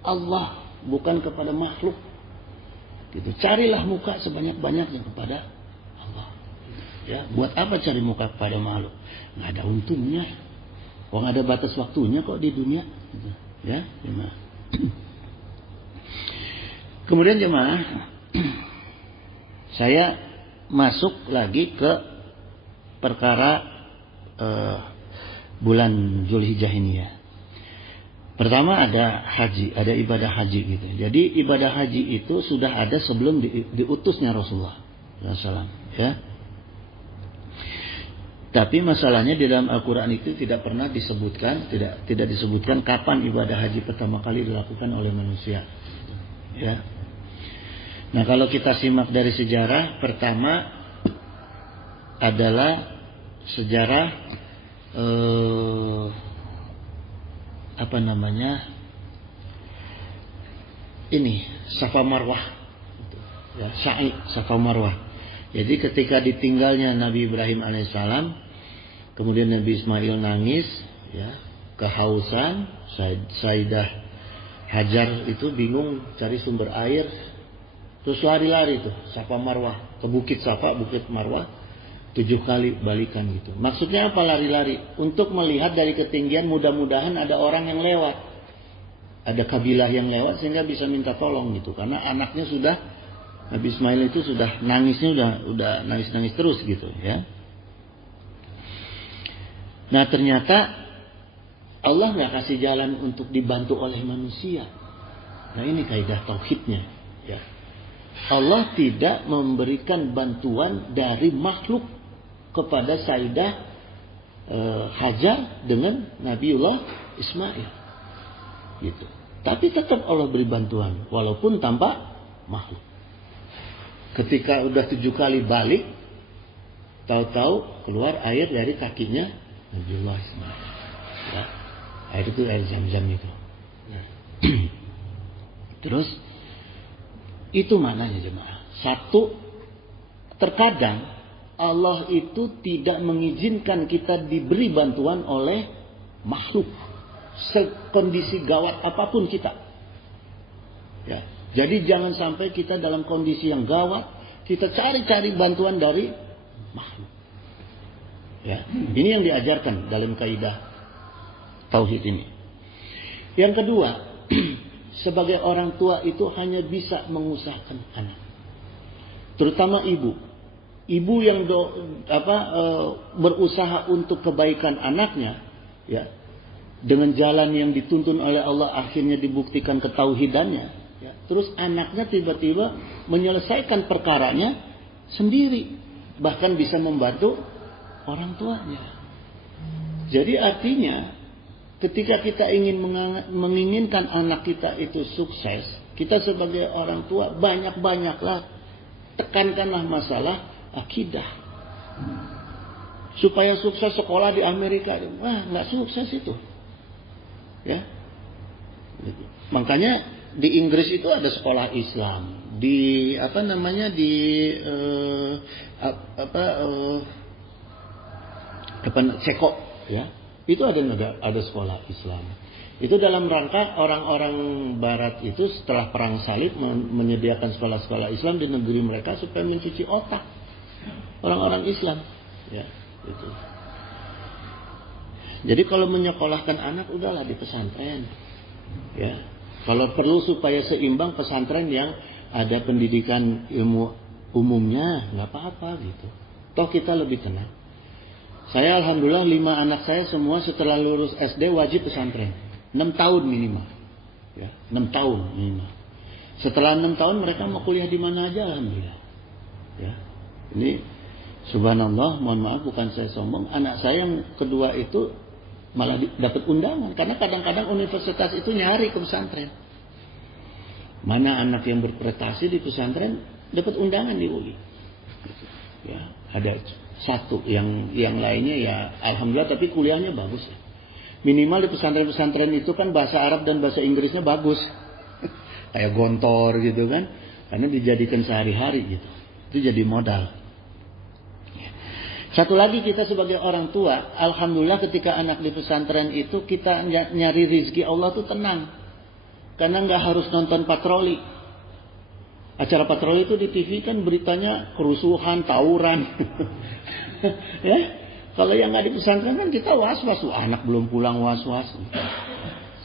Allah, bukan kepada makhluk. Gitu. Carilah muka sebanyak-banyaknya kepada Allah. Ya, buat apa cari muka kepada makhluk? Nggak ada untungnya. Wong ada batas waktunya kok di dunia. Gitu. Ya, jemaah. Kemudian jemaah, saya masuk lagi ke perkara bulan Zulhijjah ini ya. Pertama ada haji, ada ibadah haji gitu. Jadi ibadah haji itu sudah ada sebelum diutusnya Rasulullah SAW, ya. Tapi masalahnya di dalam Al-Quran itu tidak pernah disebutkan, tidak disebutkan kapan ibadah haji pertama kali dilakukan oleh manusia, ya. Nah kalau kita simak dari sejarah, pertama adalah sejarah ini Safa Marwah, ya, Sa'i Safa Marwah. Jadi ketika ditinggalnya Nabi Ibrahim alaihissalam, kemudian Nabi Ismail nangis, ya, kehausan. Sayyidah Hajar itu bingung cari sumber air, Terus lari-lari tuh, Safa Marwah, ke Bukit Safa, Bukit Marwah, 7 kali balikan gitu. Maksudnya apa lari-lari? Untuk melihat dari ketinggian, mudah-mudahan ada orang yang lewat. Ada kabilah yang lewat sehingga bisa minta tolong gitu. Karena anaknya sudah, Nabi Ismail itu sudah nangisnya udah nangis-nangis terus gitu ya. Nah ternyata Allah nggak kasih jalan untuk dibantu oleh manusia. Nah ini kaidah tauhidnya ya. Allah tidak memberikan bantuan dari makhluk kepada Sayyidah Hajar dengan Nabiullah Ismail gitu. Tapi tetap Allah beri bantuan walaupun tanpa makhluk. Ketika udah 7 kali balik, tahu-tahu keluar air dari kakinya Nabiullah Ismail ya. Air itu air Zam-Zam itu. Nah. Terus itu maknanya jemaah. Satu, terkadang Allah itu tidak mengizinkan kita diberi bantuan oleh makhluk. Sekondisi gawat apapun kita. Ya. Jadi jangan sampai kita dalam kondisi yang gawat, kita cari-cari bantuan dari makhluk. Ya. Ini yang diajarkan dalam kaidah tauhid ini. Yang kedua, sebagai orang tua itu hanya bisa mengusahakan anak. Terutama ibu. Ibu yang berusaha untuk kebaikan anaknya ya, dengan jalan yang dituntun oleh Allah akhirnya dibuktikan ketauhidannya ya. Terus anaknya tiba-tiba menyelesaikan perkaranya sendiri, bahkan bisa membantu orang tuanya. Jadi artinya ketika kita ingin menginginkan anak kita itu sukses, kita sebagai orang tua banyak-banyaklah tekankanlah masalah akidah. Supaya sukses sekolah di Amerika, wah nggak sukses itu. Ya, makanya di Inggris itu ada sekolah Islam, di Ceko, ya. Itu ada sekolah Islam. Itu dalam rangka orang-orang Barat itu setelah perang salib menyediakan sekolah-sekolah Islam di negeri mereka supaya mencuci otak orang-orang Islam. Ya, itu. Jadi kalau menyekolahkan anak udahlah di pesantren. Ya. Kalau perlu supaya seimbang pesantren yang ada pendidikan ilmu umumnya, nggak apa-apa gitu. Toh kita lebih tenang. Saya alhamdulillah 5 anak saya semua setelah lulus SD wajib pesantren. 6 tahun minimal. Ya, 6 tahun minimal. Setelah 6 tahun mereka mau kuliah di mana aja alhamdulillah. Ya. Ini subhanallah, mohon maaf bukan saya sombong, anak saya yang kedua itu malah dapat undangan karena kadang-kadang universitas itu nyari ke pesantren. Mana anak yang berprestasi di pesantren dapat undangan di UI. Ya, ada satu yang lainnya ya alhamdulillah tapi kuliahnya bagus ya. Minimal di pesantren-pesantren itu kan bahasa Arab dan bahasa Inggrisnya bagus. Kayak Gontor gitu kan. Karena dijadikan sehari-hari gitu. Itu jadi modal. Satu lagi kita sebagai orang tua, alhamdulillah ketika anak di pesantren itu kita nyari rizki Allah tuh tenang. Karena nggak harus nonton patroli. Acara patroli itu di TV kan beritanya kerusuhan, tawuran. Ya, kalau yang nggak di pesantren kan kita was-was, anak belum pulang was-was.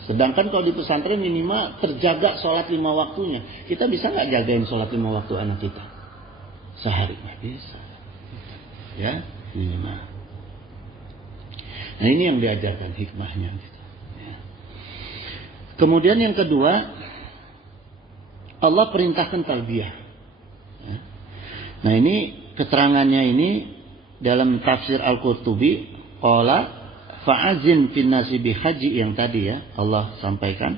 Sedangkan kalau di pesantren minimal terjaga sholat 5 waktunya. Kita bisa nggak jagain sholat 5 waktu anak kita? Sehari nggak bisa. Ya, minimal. Nah ini yang diajarkan hikmahnya. Gitu. Ya. Kemudian yang kedua, Allah perintahkan talbiyah. Ya. Nah ini keterangannya ini dalam tafsir Al-Qurtubi, qala fa'azin fin nasi bi haji yang tadi ya Allah sampaikan.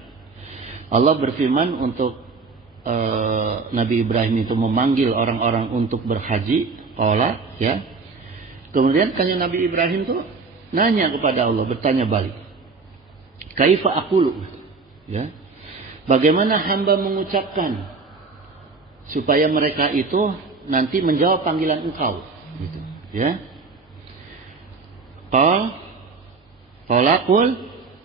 Allah berfirman untuk Nabi Ibrahim itu memanggil orang-orang untuk berhaji, qala ya. Kemudian tanya Nabi Ibrahim tuh nanya kepada Allah, bertanya balik. Kaifa aqulu? Ya. Bagaimana hamba mengucapkan supaya mereka itu nanti menjawab panggilan engkau gitu. Ya. Qala qul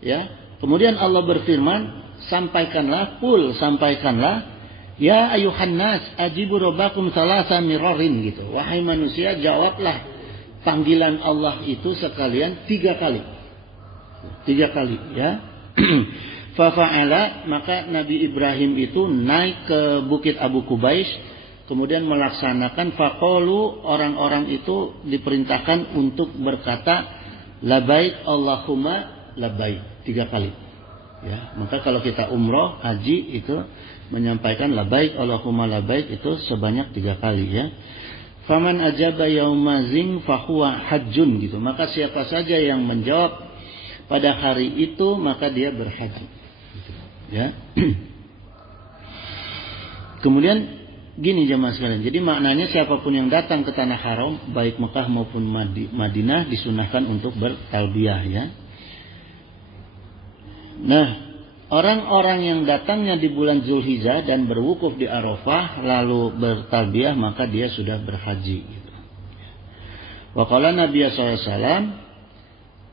ya. Kemudian Allah berfirman, sampaikanlah Ya ayuhan nas ajibu rabbakum salasa mirarin gitu. Wahai manusia, jawablah panggilan Allah itu sekalian 3 kali. 3 kali ya. Fafa'ala, maka Nabi Ibrahim itu naik ke Bukit Abu Kubais, kemudian melaksanakan faqalu, orang-orang itu diperintahkan untuk berkata labaik Allahumma labaik 3 kali. Ya, maka kalau kita umroh, haji itu menyampaikan labaik Allahumma labaik itu sebanyak 3 kali ya. Faman ajaba yaumazin fahuwa hajjun gitu. Maka siapa saja yang menjawab pada hari itu maka dia berhaji. Gitu, ya. Kemudian gini jemaah sekalian. Jadi maknanya siapapun yang datang ke tanah haram baik Mekah maupun Madinah disunahkan untuk bertalbiyah ya. Nah, orang-orang yang datangnya di bulan Zulhijjah dan berwukuf di Arafah lalu bertalbiyah maka dia sudah berhaji gitu. Wa qala Nabi sallallahu alaihi wasallam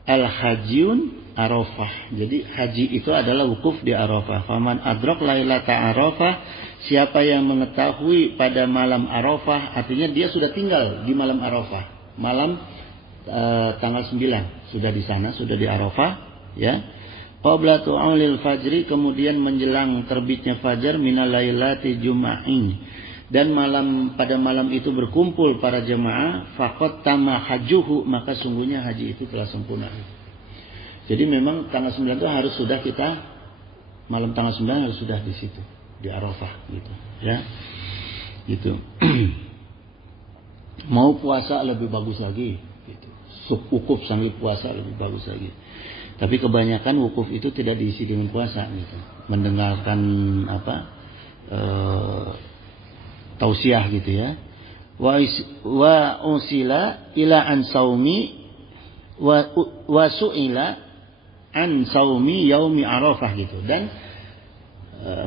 al-hajjun Arafah. Jadi haji itu adalah wukuf di Arafah. Faman adrak lailata Arafah, siapa yang mengetahui pada malam Arafah, artinya dia sudah tinggal di malam Arafah. Malam tanggal 9 sudah di sana, sudah di Arafah ya. Qabla tu'alil fajri, kemudian menjelang terbitnya fajar minal lailati jum'in, dan pada malam itu berkumpul para jemaah, faqad tama hajjuhu, maka sungguhnya haji itu telah sempurna. Jadi memang tanggal 9 itu harus sudah kita, malam tanggal 9 harus sudah di situ, di Arafah gitu ya. Gitu. Mau puasa lebih bagus lagi gitu. Wukuf sambil puasa lebih bagus lagi. Tapi kebanyakan wukuf itu tidak diisi dengan puasa gitu. Mendengarkan tausiah gitu ya. Wa usila ila an saumi wa su'ila an saumi yaumi Arafah gitu. Dan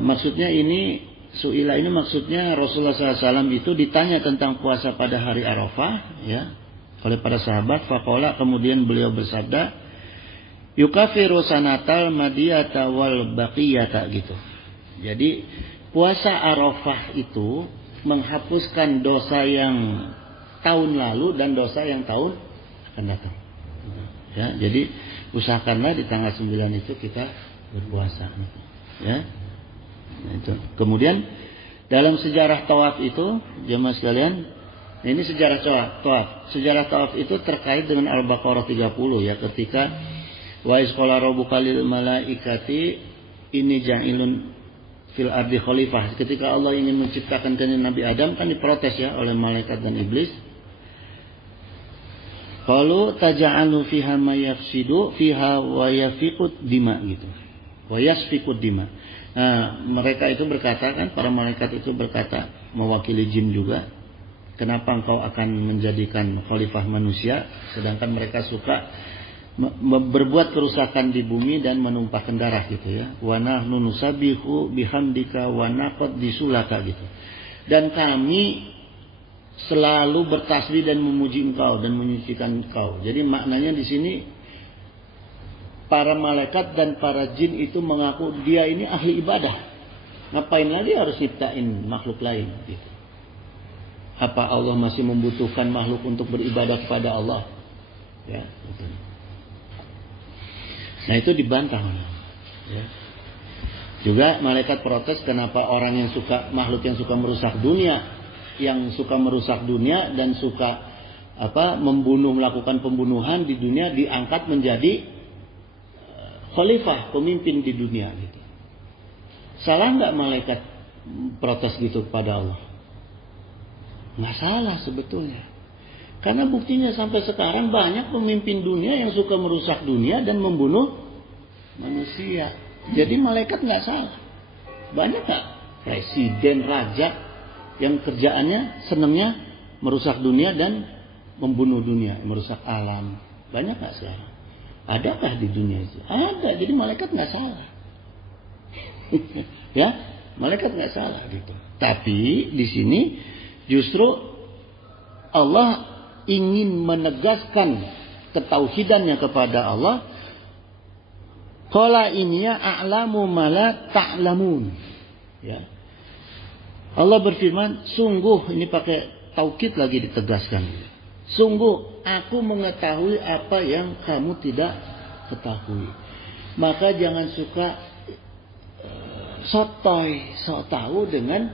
maksudnya ini su'ila ini maksudnya Rasulullah SAW itu ditanya tentang puasa pada hari Arafah ya oleh para sahabat. Faqala, kemudian beliau bersabda, yukafiru sanatal madiyata wal baqiyata gitu. Jadi puasa Arafah itu menghapuskan dosa yang tahun lalu dan dosa yang tahun akan datang. Ya, jadi usahakanlah di tanggal 9 itu kita berpuasa. Ya. Nah, itu. Kemudian dalam sejarah tawaf itu, jemaah sekalian, ini sejarah tawaf. Sejarah tawaf itu terkait dengan Al-Baqarah 30 ya, ketika wa isqala rabbuka lil malaikati inni ja'ilun fil ardi khalifah. Ketika Allah ingin menciptakan Nabi Adam kan diprotes ya oleh malaikat dan iblis. Qalu taj'alu fiha ma yafsidu fiha wa yafiqud dima gitu. Wa yasfiqud dima. Nah, mereka itu berkata kan, para malaikat itu berkata mewakili jin juga, kenapa engkau akan menjadikan khalifah manusia sedangkan mereka suka berbuat kerusakan di bumi dan menumpahkan darah gitu ya. Wa nahnu nusabbihu bihamdika wa naqaddisulaka gitu. Dan kami selalu bertasbih dan memuji engkau dan menyucikan engkau. Jadi maknanya di sini para malaikat dan para jin itu mengaku dia ini ahli ibadah. Ngapain lagi harus ciptain makhluk lain gitu. Apa Allah masih membutuhkan makhluk untuk beribadah kepada Allah? Ya, gitu. Nah itu dibantah. Ya. Juga malaikat protes kenapa orang yang suka, makhluk yang suka merusak dunia, dan suka melakukan pembunuhan di dunia diangkat menjadi khalifah, pemimpin di dunia gitu. Salah nggak malaikat protes gitu kepada Allah? Nggak salah sebetulnya. Karena buktinya sampai sekarang banyak pemimpin dunia yang suka merusak dunia dan membunuh manusia. Jadi malaikat nggak salah. Banyak nggak presiden, raja yang kerjaannya senangnya merusak dunia dan membunuh dunia, merusak alam. Banyak nggak sekarang? Adakah di dunia itu? Ada. Jadi malaikat nggak salah. Ya, malaikat nggak salah gitu. Tapi di sini justru Allah ingin menegaskan ketauhidannya kepada Allah. Qala inniya a'lamu ma la ta'lamun. Ya. Allah berfirman, sungguh, ini pakai taukid lagi ditegaskan. Sungguh aku mengetahui apa yang kamu tidak ketahui. Maka jangan suka sotoy, sok tahu dengan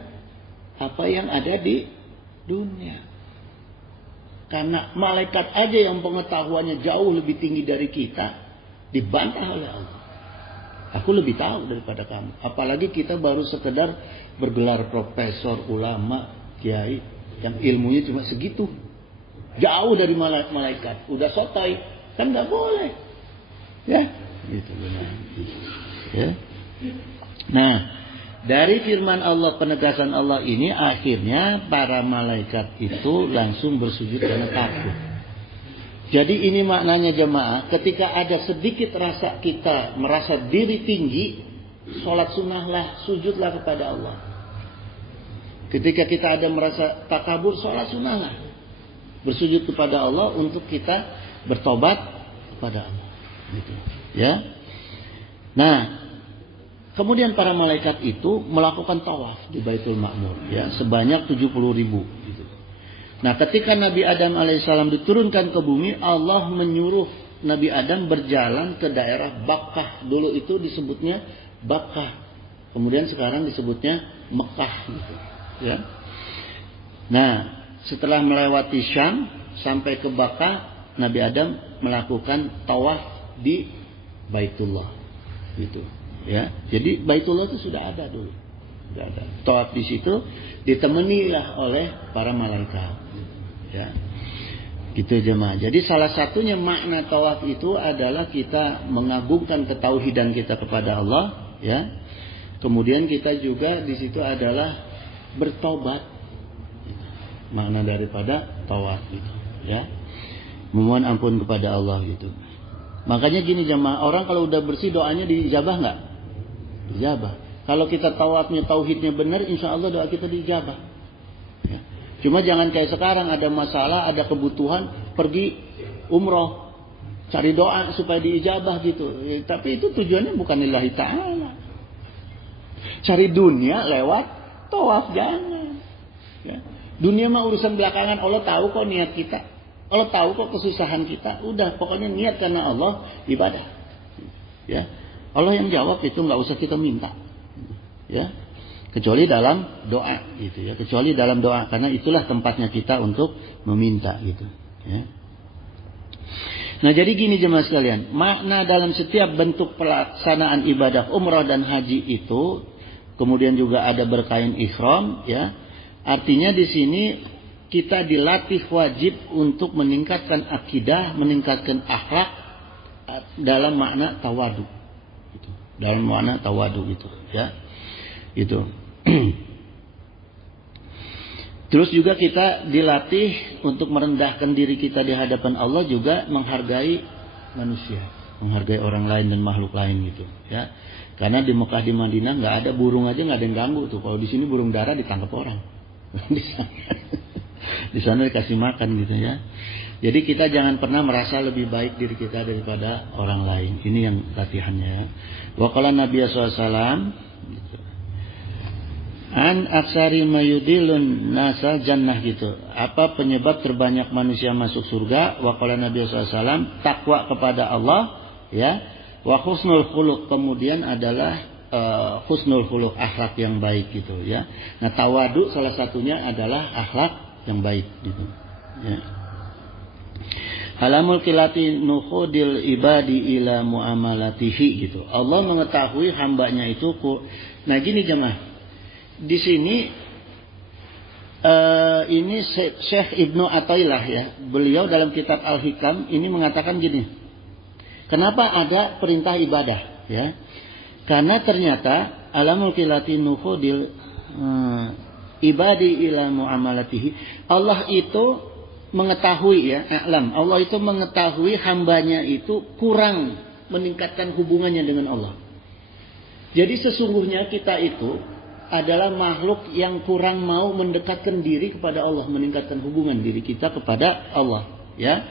apa yang ada di dunia. Karena malaikat aja yang pengetahuannya jauh lebih tinggi dari kita, dibantah oleh Allah. Aku lebih tahu daripada kamu. Apalagi kita baru sekedar bergelar profesor, ulama, kiai, yang ilmunya cuma segitu. Jauh dari malaikat. Udah sotoy, kan nggak boleh. Ya, gitu benar. Ya. Nah, dari firman Allah, penegasan Allah ini, akhirnya para malaikat itu langsung bersujud karena takut. Jadi ini maknanya jemaah, ketika ada sedikit rasa kita merasa diri tinggi, sholat sunnahlah, sujudlah kepada Allah. Ketika kita ada merasa takabur, sholat sunnahlah, bersujud kepada Allah untuk kita bertobat kepada Allah. Gitu. Ya. Nah, kemudian para malaikat itu melakukan tawaf di Baitul Ma'mur, ya, sebanyak 70.000. Gitu. Nah, ketika Nabi Adam alaihissalam diturunkan ke bumi, Allah menyuruh Nabi Adam berjalan ke daerah Bakkah. Dulu itu disebutnya Bakkah, kemudian sekarang disebutnya Mekah. Gitu. Ya. Nah, setelah melewati Syam sampai ke Bakkah, Nabi Adam melakukan tawaf di Baitullah. Gitu. Ya, jadi Baitullah itu sudah ada dulu, sudah ada. Tawaf di situ ditemanilah oleh para malaikat. Ya, gitu jemaah. Jadi salah satunya makna tawaf itu adalah kita mengagungkan ketauhidan kita kepada Allah. Ya, kemudian kita juga di situ adalah bertobat. Makna daripada tawaf itu. Ya, memohon ampun kepada Allah gitu. Makanya gini jemaah, orang kalau udah bersih doanya dijabah nggak? Dijabah. Kalau kita tawafnya tauhidnya benar, insya Allah doa kita dijabah. Ya. Cuma jangan kayak sekarang ada masalah, ada kebutuhan, pergi umroh, cari doa supaya diijabah gitu. Ya, tapi itu tujuannya bukan lillahi ta'ala. Cari dunia lewat tawaf, jangan. Ya. Dunia mah urusan belakangan, Allah tahu kok niat kita. Allah tahu kok kesusahan kita. Udah, pokoknya niat karena Allah, ibadah. Ya, Allah yang jawab itu, nggak usah kita minta. Ya, kecuali dalam doa, gitu ya. Kecuali dalam doa, karena itulah tempatnya kita untuk meminta, gitu. Ya. Nah, jadi gini jemaah sekalian, makna dalam setiap bentuk pelaksanaan ibadah umrah dan haji itu, kemudian juga ada berkain ihram, ya. Artinya di sini kita dilatih wajib untuk meningkatkan akidah, meningkatkan akhlak dalam makna tawadu. Gitu. Dalam makna tawadu itu, ya. Itu. Terus juga kita dilatih untuk merendahkan diri kita di hadapan Allah, juga menghargai manusia, menghargai orang lain dan makhluk lain gitu, ya. Karena di Mekah, di Madinah nggak ada burung aja nggak ada yang ganggu tuh. Kalau di sini burung dara ditangkap orang. Di sana dikasih makan gitu ya. Jadi kita jangan pernah merasa lebih baik diri kita daripada orang lain. Ini yang latihannya. Wa qala Nabi SAW gitu. An aksari mayudilun nasa jannah gitu. Apa penyebab terbanyak manusia masuk surga? Wa qala Nabi SAW, takwa kepada Allah, ya. Wa husnul khuluq, kemudian adalah husnul khuluq, akhlak yang baik gitu ya. Nah, tawadu salah satunya adalah akhlak yang baik gitu. Ya. Halamul kilati nukhudil ibadi ila muamalatihi gitu. Allah mengetahui hambanya itu. Nah, gini jemaah. Di sini ini Syekh Ibnu Athaillah ya. Beliau dalam kitab Al-Hikam ini mengatakan gini. Kenapa ada perintah ibadah ya? Karena ternyata alamul kilati nukhudil ibadi ila muamalatihi. Allah itu mengetahui ya, alam. Allah itu mengetahui hambanya itu kurang meningkatkan hubungannya dengan Allah. Jadi sesungguhnya kita itu adalah makhluk yang kurang mau mendekatkan diri kepada Allah, meningkatkan hubungan diri kita kepada Allah, ya.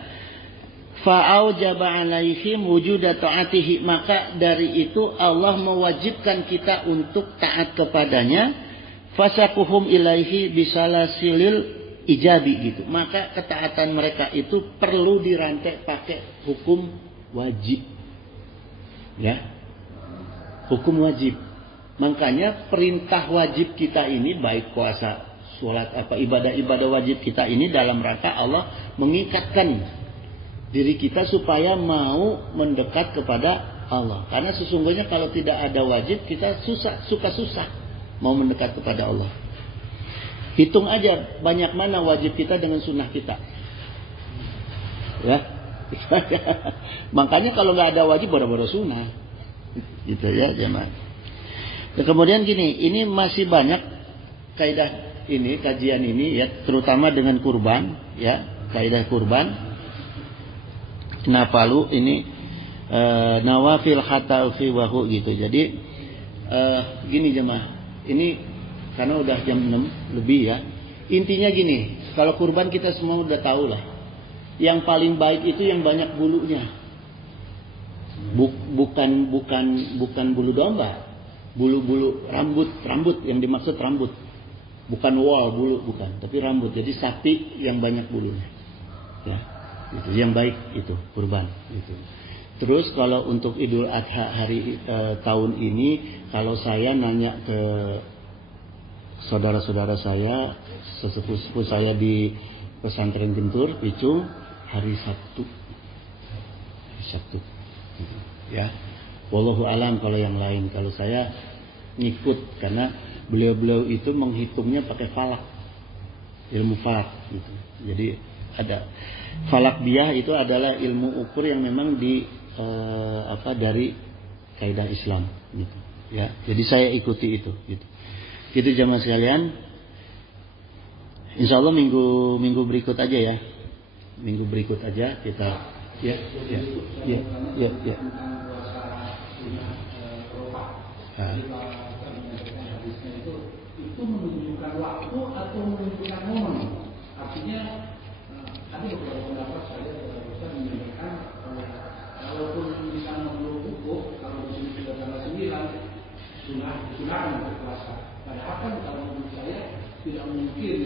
Fa'aujaba alaihim wujuda ta'atihi, maka dari itu Allah mewajibkan kita untuk taat kepadanya. Fasakuhum ilaihi bisalasilil ijabi gitu. Maka ketaatan mereka itu perlu dirantai pakai hukum wajib. Ya. Hukum wajib. Makanya perintah wajib kita ini baik puasa, sholat, ibadah-ibadah wajib kita ini dalam rangka Allah mengikatkan diri kita supaya mau mendekat kepada Allah. Karena sesungguhnya kalau tidak ada wajib kita suka susah mau mendekat kepada Allah. Hitung aja banyak mana wajib kita dengan sunnah kita. Ya. Makanya kalau nggak ada wajib bodoh-bodoh sunnah. Gitu ya jemaah. Nah, kemudian gini, ini masih banyak kaidah ini, kajian ini ya, terutama dengan kurban ya, kaidah kurban. Nafalu ini nawafil hatta fi wahu gitu. Jadi gini jemaah, ini karena udah jam 6 lebih ya. Intinya gini, kalau kurban kita semua udah tahu lah. Yang paling baik itu yang banyak bulunya. Bukan bulu domba. Bulu-bulu rambut yang dimaksud rambut. Bukan wol bulu, bukan, tapi rambut. Jadi sapi yang banyak bulunya. Ya. Itu yang baik itu kurban gitu. Terus kalau untuk Idul Adha hari tahun ini, kalau saya nanya ke saudara-saudara saya, sesepuh saya di pesantren Gentur, Picung, hari Sabtu. Ya. Wallahu alam kalau yang lain. Kalau saya ngikut karena beliau-beliau itu menghitungnya pakai falak, ilmu falak gitu. Jadi ada falak biyah itu adalah ilmu ukur yang memang dari kaidah Islam gitu. Ya. Jadi saya ikuti itu gitu. Gitu jamaah sekalian. Insyaallah minggu berikut aja ya. Minggu berikut aja kita ya. Itu menunjukkan waktu atau menunjukkan momen. Artinya ada beberapa pendapat saya bisa menyampaikan walaupun di sana belum cukup, kalau di sini sudah tanggal 9 sunnah untuk puasa. Padahal kan kalau menurut saya tidak mungkin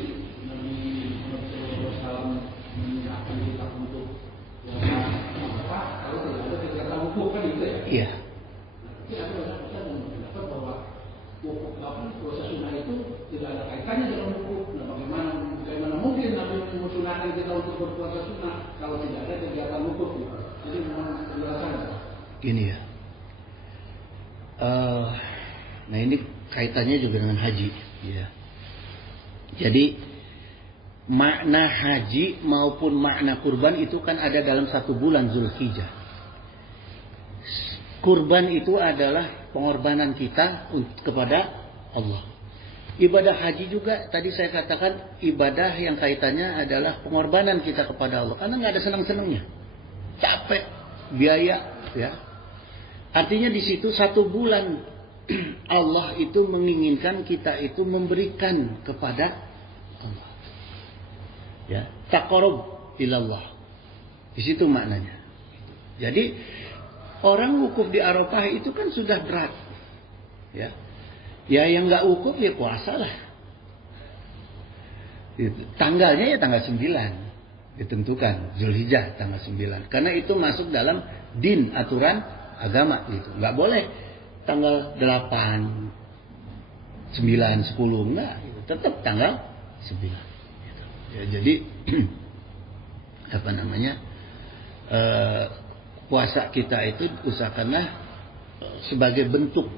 Nabi Muhammad SAW menyerahkan kita untuk puasa kalau tidak ada kegiatan wukuf kan itu ya. Iya. Tapi ada orang-orang yang mendapat bahwa wukuf puasa sunnah itu tidak ada kaitannya dengan wukuf. Nah, bagaimana mungkin Nabi mensunahkan kita untuk berpuasa sunnah kalau tidak ada kegiatan wukuf? Jadi memang penjelasan. Gini ya. Nah ini kaitannya juga dengan haji. Ya. Jadi makna haji maupun makna kurban itu kan ada dalam satu bulan Zulhijjah. Kurban itu adalah pengorbanan kita kepada Allah. Ibadah haji juga tadi saya katakan ibadah yang kaitannya adalah pengorbanan kita kepada Allah. Karena nggak ada senang-senangnya, capek, biaya, ya. Artinya di situ satu bulan Allah itu menginginkan kita itu memberikan kepada Allah. Ya, taqarrub ilallah. Di situ maknanya. Jadi orang wukuf di Arafah itu kan sudah berat. Ya. Ya yang enggak wukuf ya puasa lah. Tanggalnya ya tanggal 9. Ditentukan Zulhijjah tanggal 9. Karena itu masuk dalam din, aturan agama gitu. Enggak boleh tanggal 8, 9, 10 enggak, gitu. Tetap tanggal 9 gitu. Ya, jadi puasa kita itu usahakanlah sebagai bentuk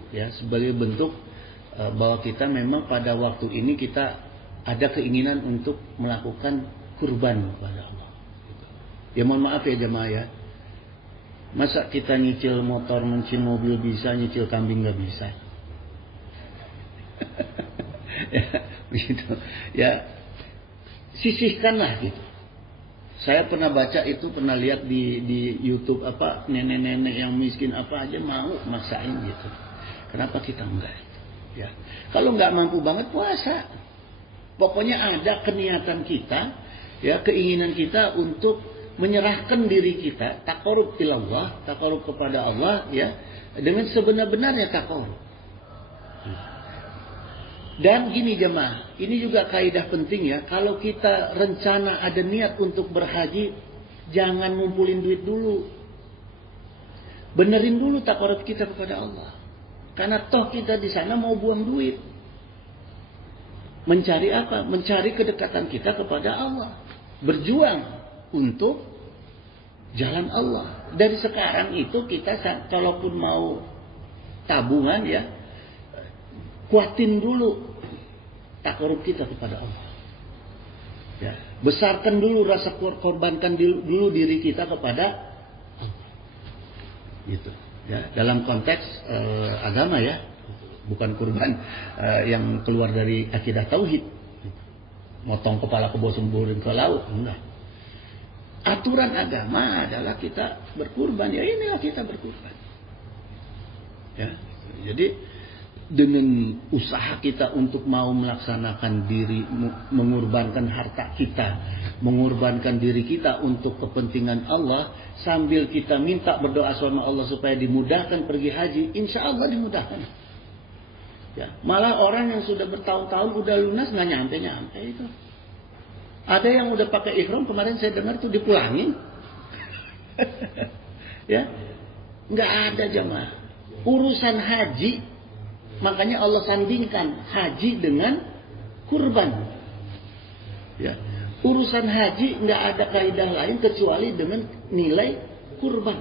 bahwa kita memang pada waktu ini kita ada keinginan untuk melakukan kurban kepada Allah. Ya mohon maaf ya jemaah ya. Masa kita nyicil motor, nyicil mobil bisa, nyicil kambing nggak bisa? Ya, begitu. Ya, sisihkanlah gitu. Saya pernah baca itu, pernah lihat di YouTube nenek-nenek yang miskin apa aja mau maksain gitu. Kenapa kita enggak? Ya, kalau nggak mampu banget puasa. Pokoknya ada keniatan kita, ya keinginan kita untuk menyerahkan diri kita, taqarrub ilallah, taqarrub kepada Allah, ya dengan sebenar-benarnya taqarrub. Dan gini jemaah, ini juga kaidah penting ya. Kalau kita rencana ada niat untuk berhaji, jangan ngumpulin duit dulu. Benerin dulu takarub kita kepada Allah. Karena toh kita di sana mau buang duit. Mencari apa? Mencari kedekatan kita kepada Allah. Berjuang untuk jalan Allah. Dari sekarang itu kita kalaupun mau tabungan ya, kuatin dulu takarub kita kepada Allah. Ya, besarkan dulu rasa korbankan dulu diri kita kepada Allah. Gitu. Ya, dalam konteks agama ya, bukan kurban yang keluar dari akidah tauhid. Motong kepala kebo semburin ke laut, enggak. Aturan agama adalah kita berkurban, ya inilah kita berkurban. Ya, jadi dengan usaha kita untuk mau melaksanakan diri, mengorbankan harta kita, mengorbankan diri kita untuk kepentingan Allah, sambil kita minta berdoa sama Allah supaya dimudahkan pergi haji, insya Allah dimudahkan. Ya, malah orang yang sudah bertahun-tahun udah lunas nggak nyampe itu. Ada yang udah pakai ihram kemarin saya dengar tuh dipulangin. Ya, nggak ada jemaah. Urusan haji, makanya Allah sandingkan haji dengan kurban. Ya, urusan haji nggak ada kaidah lain kecuali dengan nilai kurban.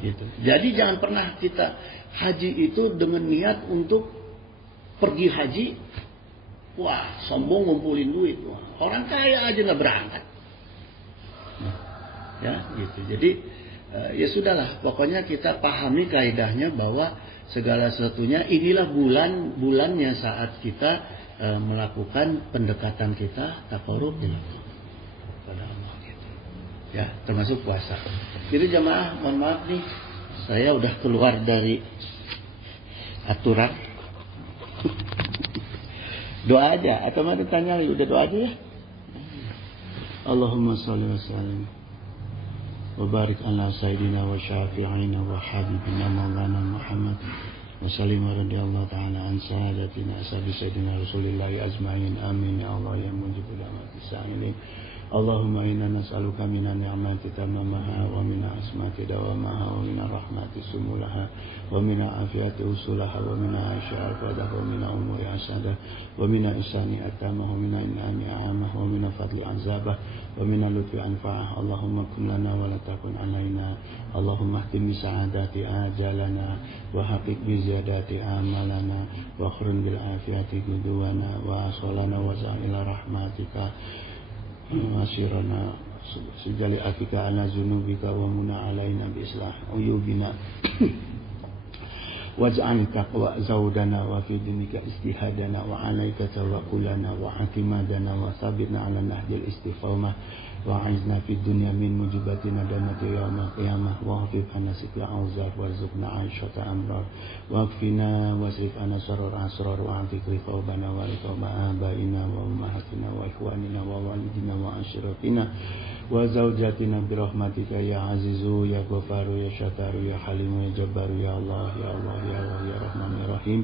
Gitu. Jadi jangan pernah kita haji itu dengan niat untuk pergi haji, wah sombong ngumpulin duit, wah, orang kaya aja nggak berangkat. Ya, gitu. Jadi ya sudahlah, pokoknya kita pahami kaidahnya bahwa segala sesuatunya inilah bulannya saat kita melakukan pendekatan kita takarub kepada Allah gitu. Ya, termasuk puasa. Jadi jemaah, mohon maaf nih, saya udah keluar dari aturan. Doa aja atau mau ditanya lagi, udah doa aja ya. Allahumma shalli wa sallim wa barik ala sayyidina wa syafi'ina wa habibina maulana Muhammad wa sallim wa radiyallahu ta'ala an sadatina ashabi sayyidina Rasulillahi azma'in. Amin ya Allah ya mujibul da'wati sa'ilin. Allahumma inna nas'aluka minan ni'mati tamamaha wa minal asmati dawamaha wa minal rahmati sumulaha wa minal afiyati usulaha wa minal aisya al-fadah wa minal umuri asadah wa minal isani atamaha wa minal in'ami a'amah wa minal fadli anzabah wa minal lutfi anfa'ah. Allahumma kun lana wa la takun alaina. Allahumma htim sa'adati ajalana wa haqiq bi ziyadati amalana wa khurun bil afiyati guduwana wa asolana wa za'ila rahmatika Masirana sejali akika ala zunubika wa muna alaina bi islah uyubina waj'al taqwa zawdana wa fi dinika istihadana wa alaika tawakkulana wa akimadana wa sabitna ala nahjil istiqamah wa aizna fid dunya min mujibati nadamati yaumil qiyamah wa hafif anna sikla auzar warzuqna aisyata amrar wa akfina wasrif anna sarar asrar wa antikri qawbana wa liqawba abaina wa ummahatina wa ikhwanina wa walidina wa ashiratina wa zawjatina birahmatika ya azizu ya ghafaru ya syataru ya halimu ya jabbaru ya Allah ya Allah ya Allah ya Rahman ya Rahim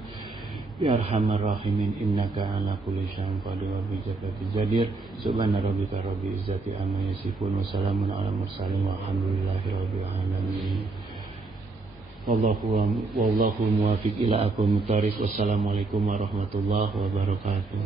ya Arhamar Rahimin innaka ala kulli syai'in qadir wa bi dzati jadir subhana rabbika rabbil izzati amma yasifun wa salamun ala mursalin walhamdulillahi rabbil alamin. Wallahu muwaffiq ila aqwamit thariq. Wassalamualaikum warahmatullahi wabarakatuh.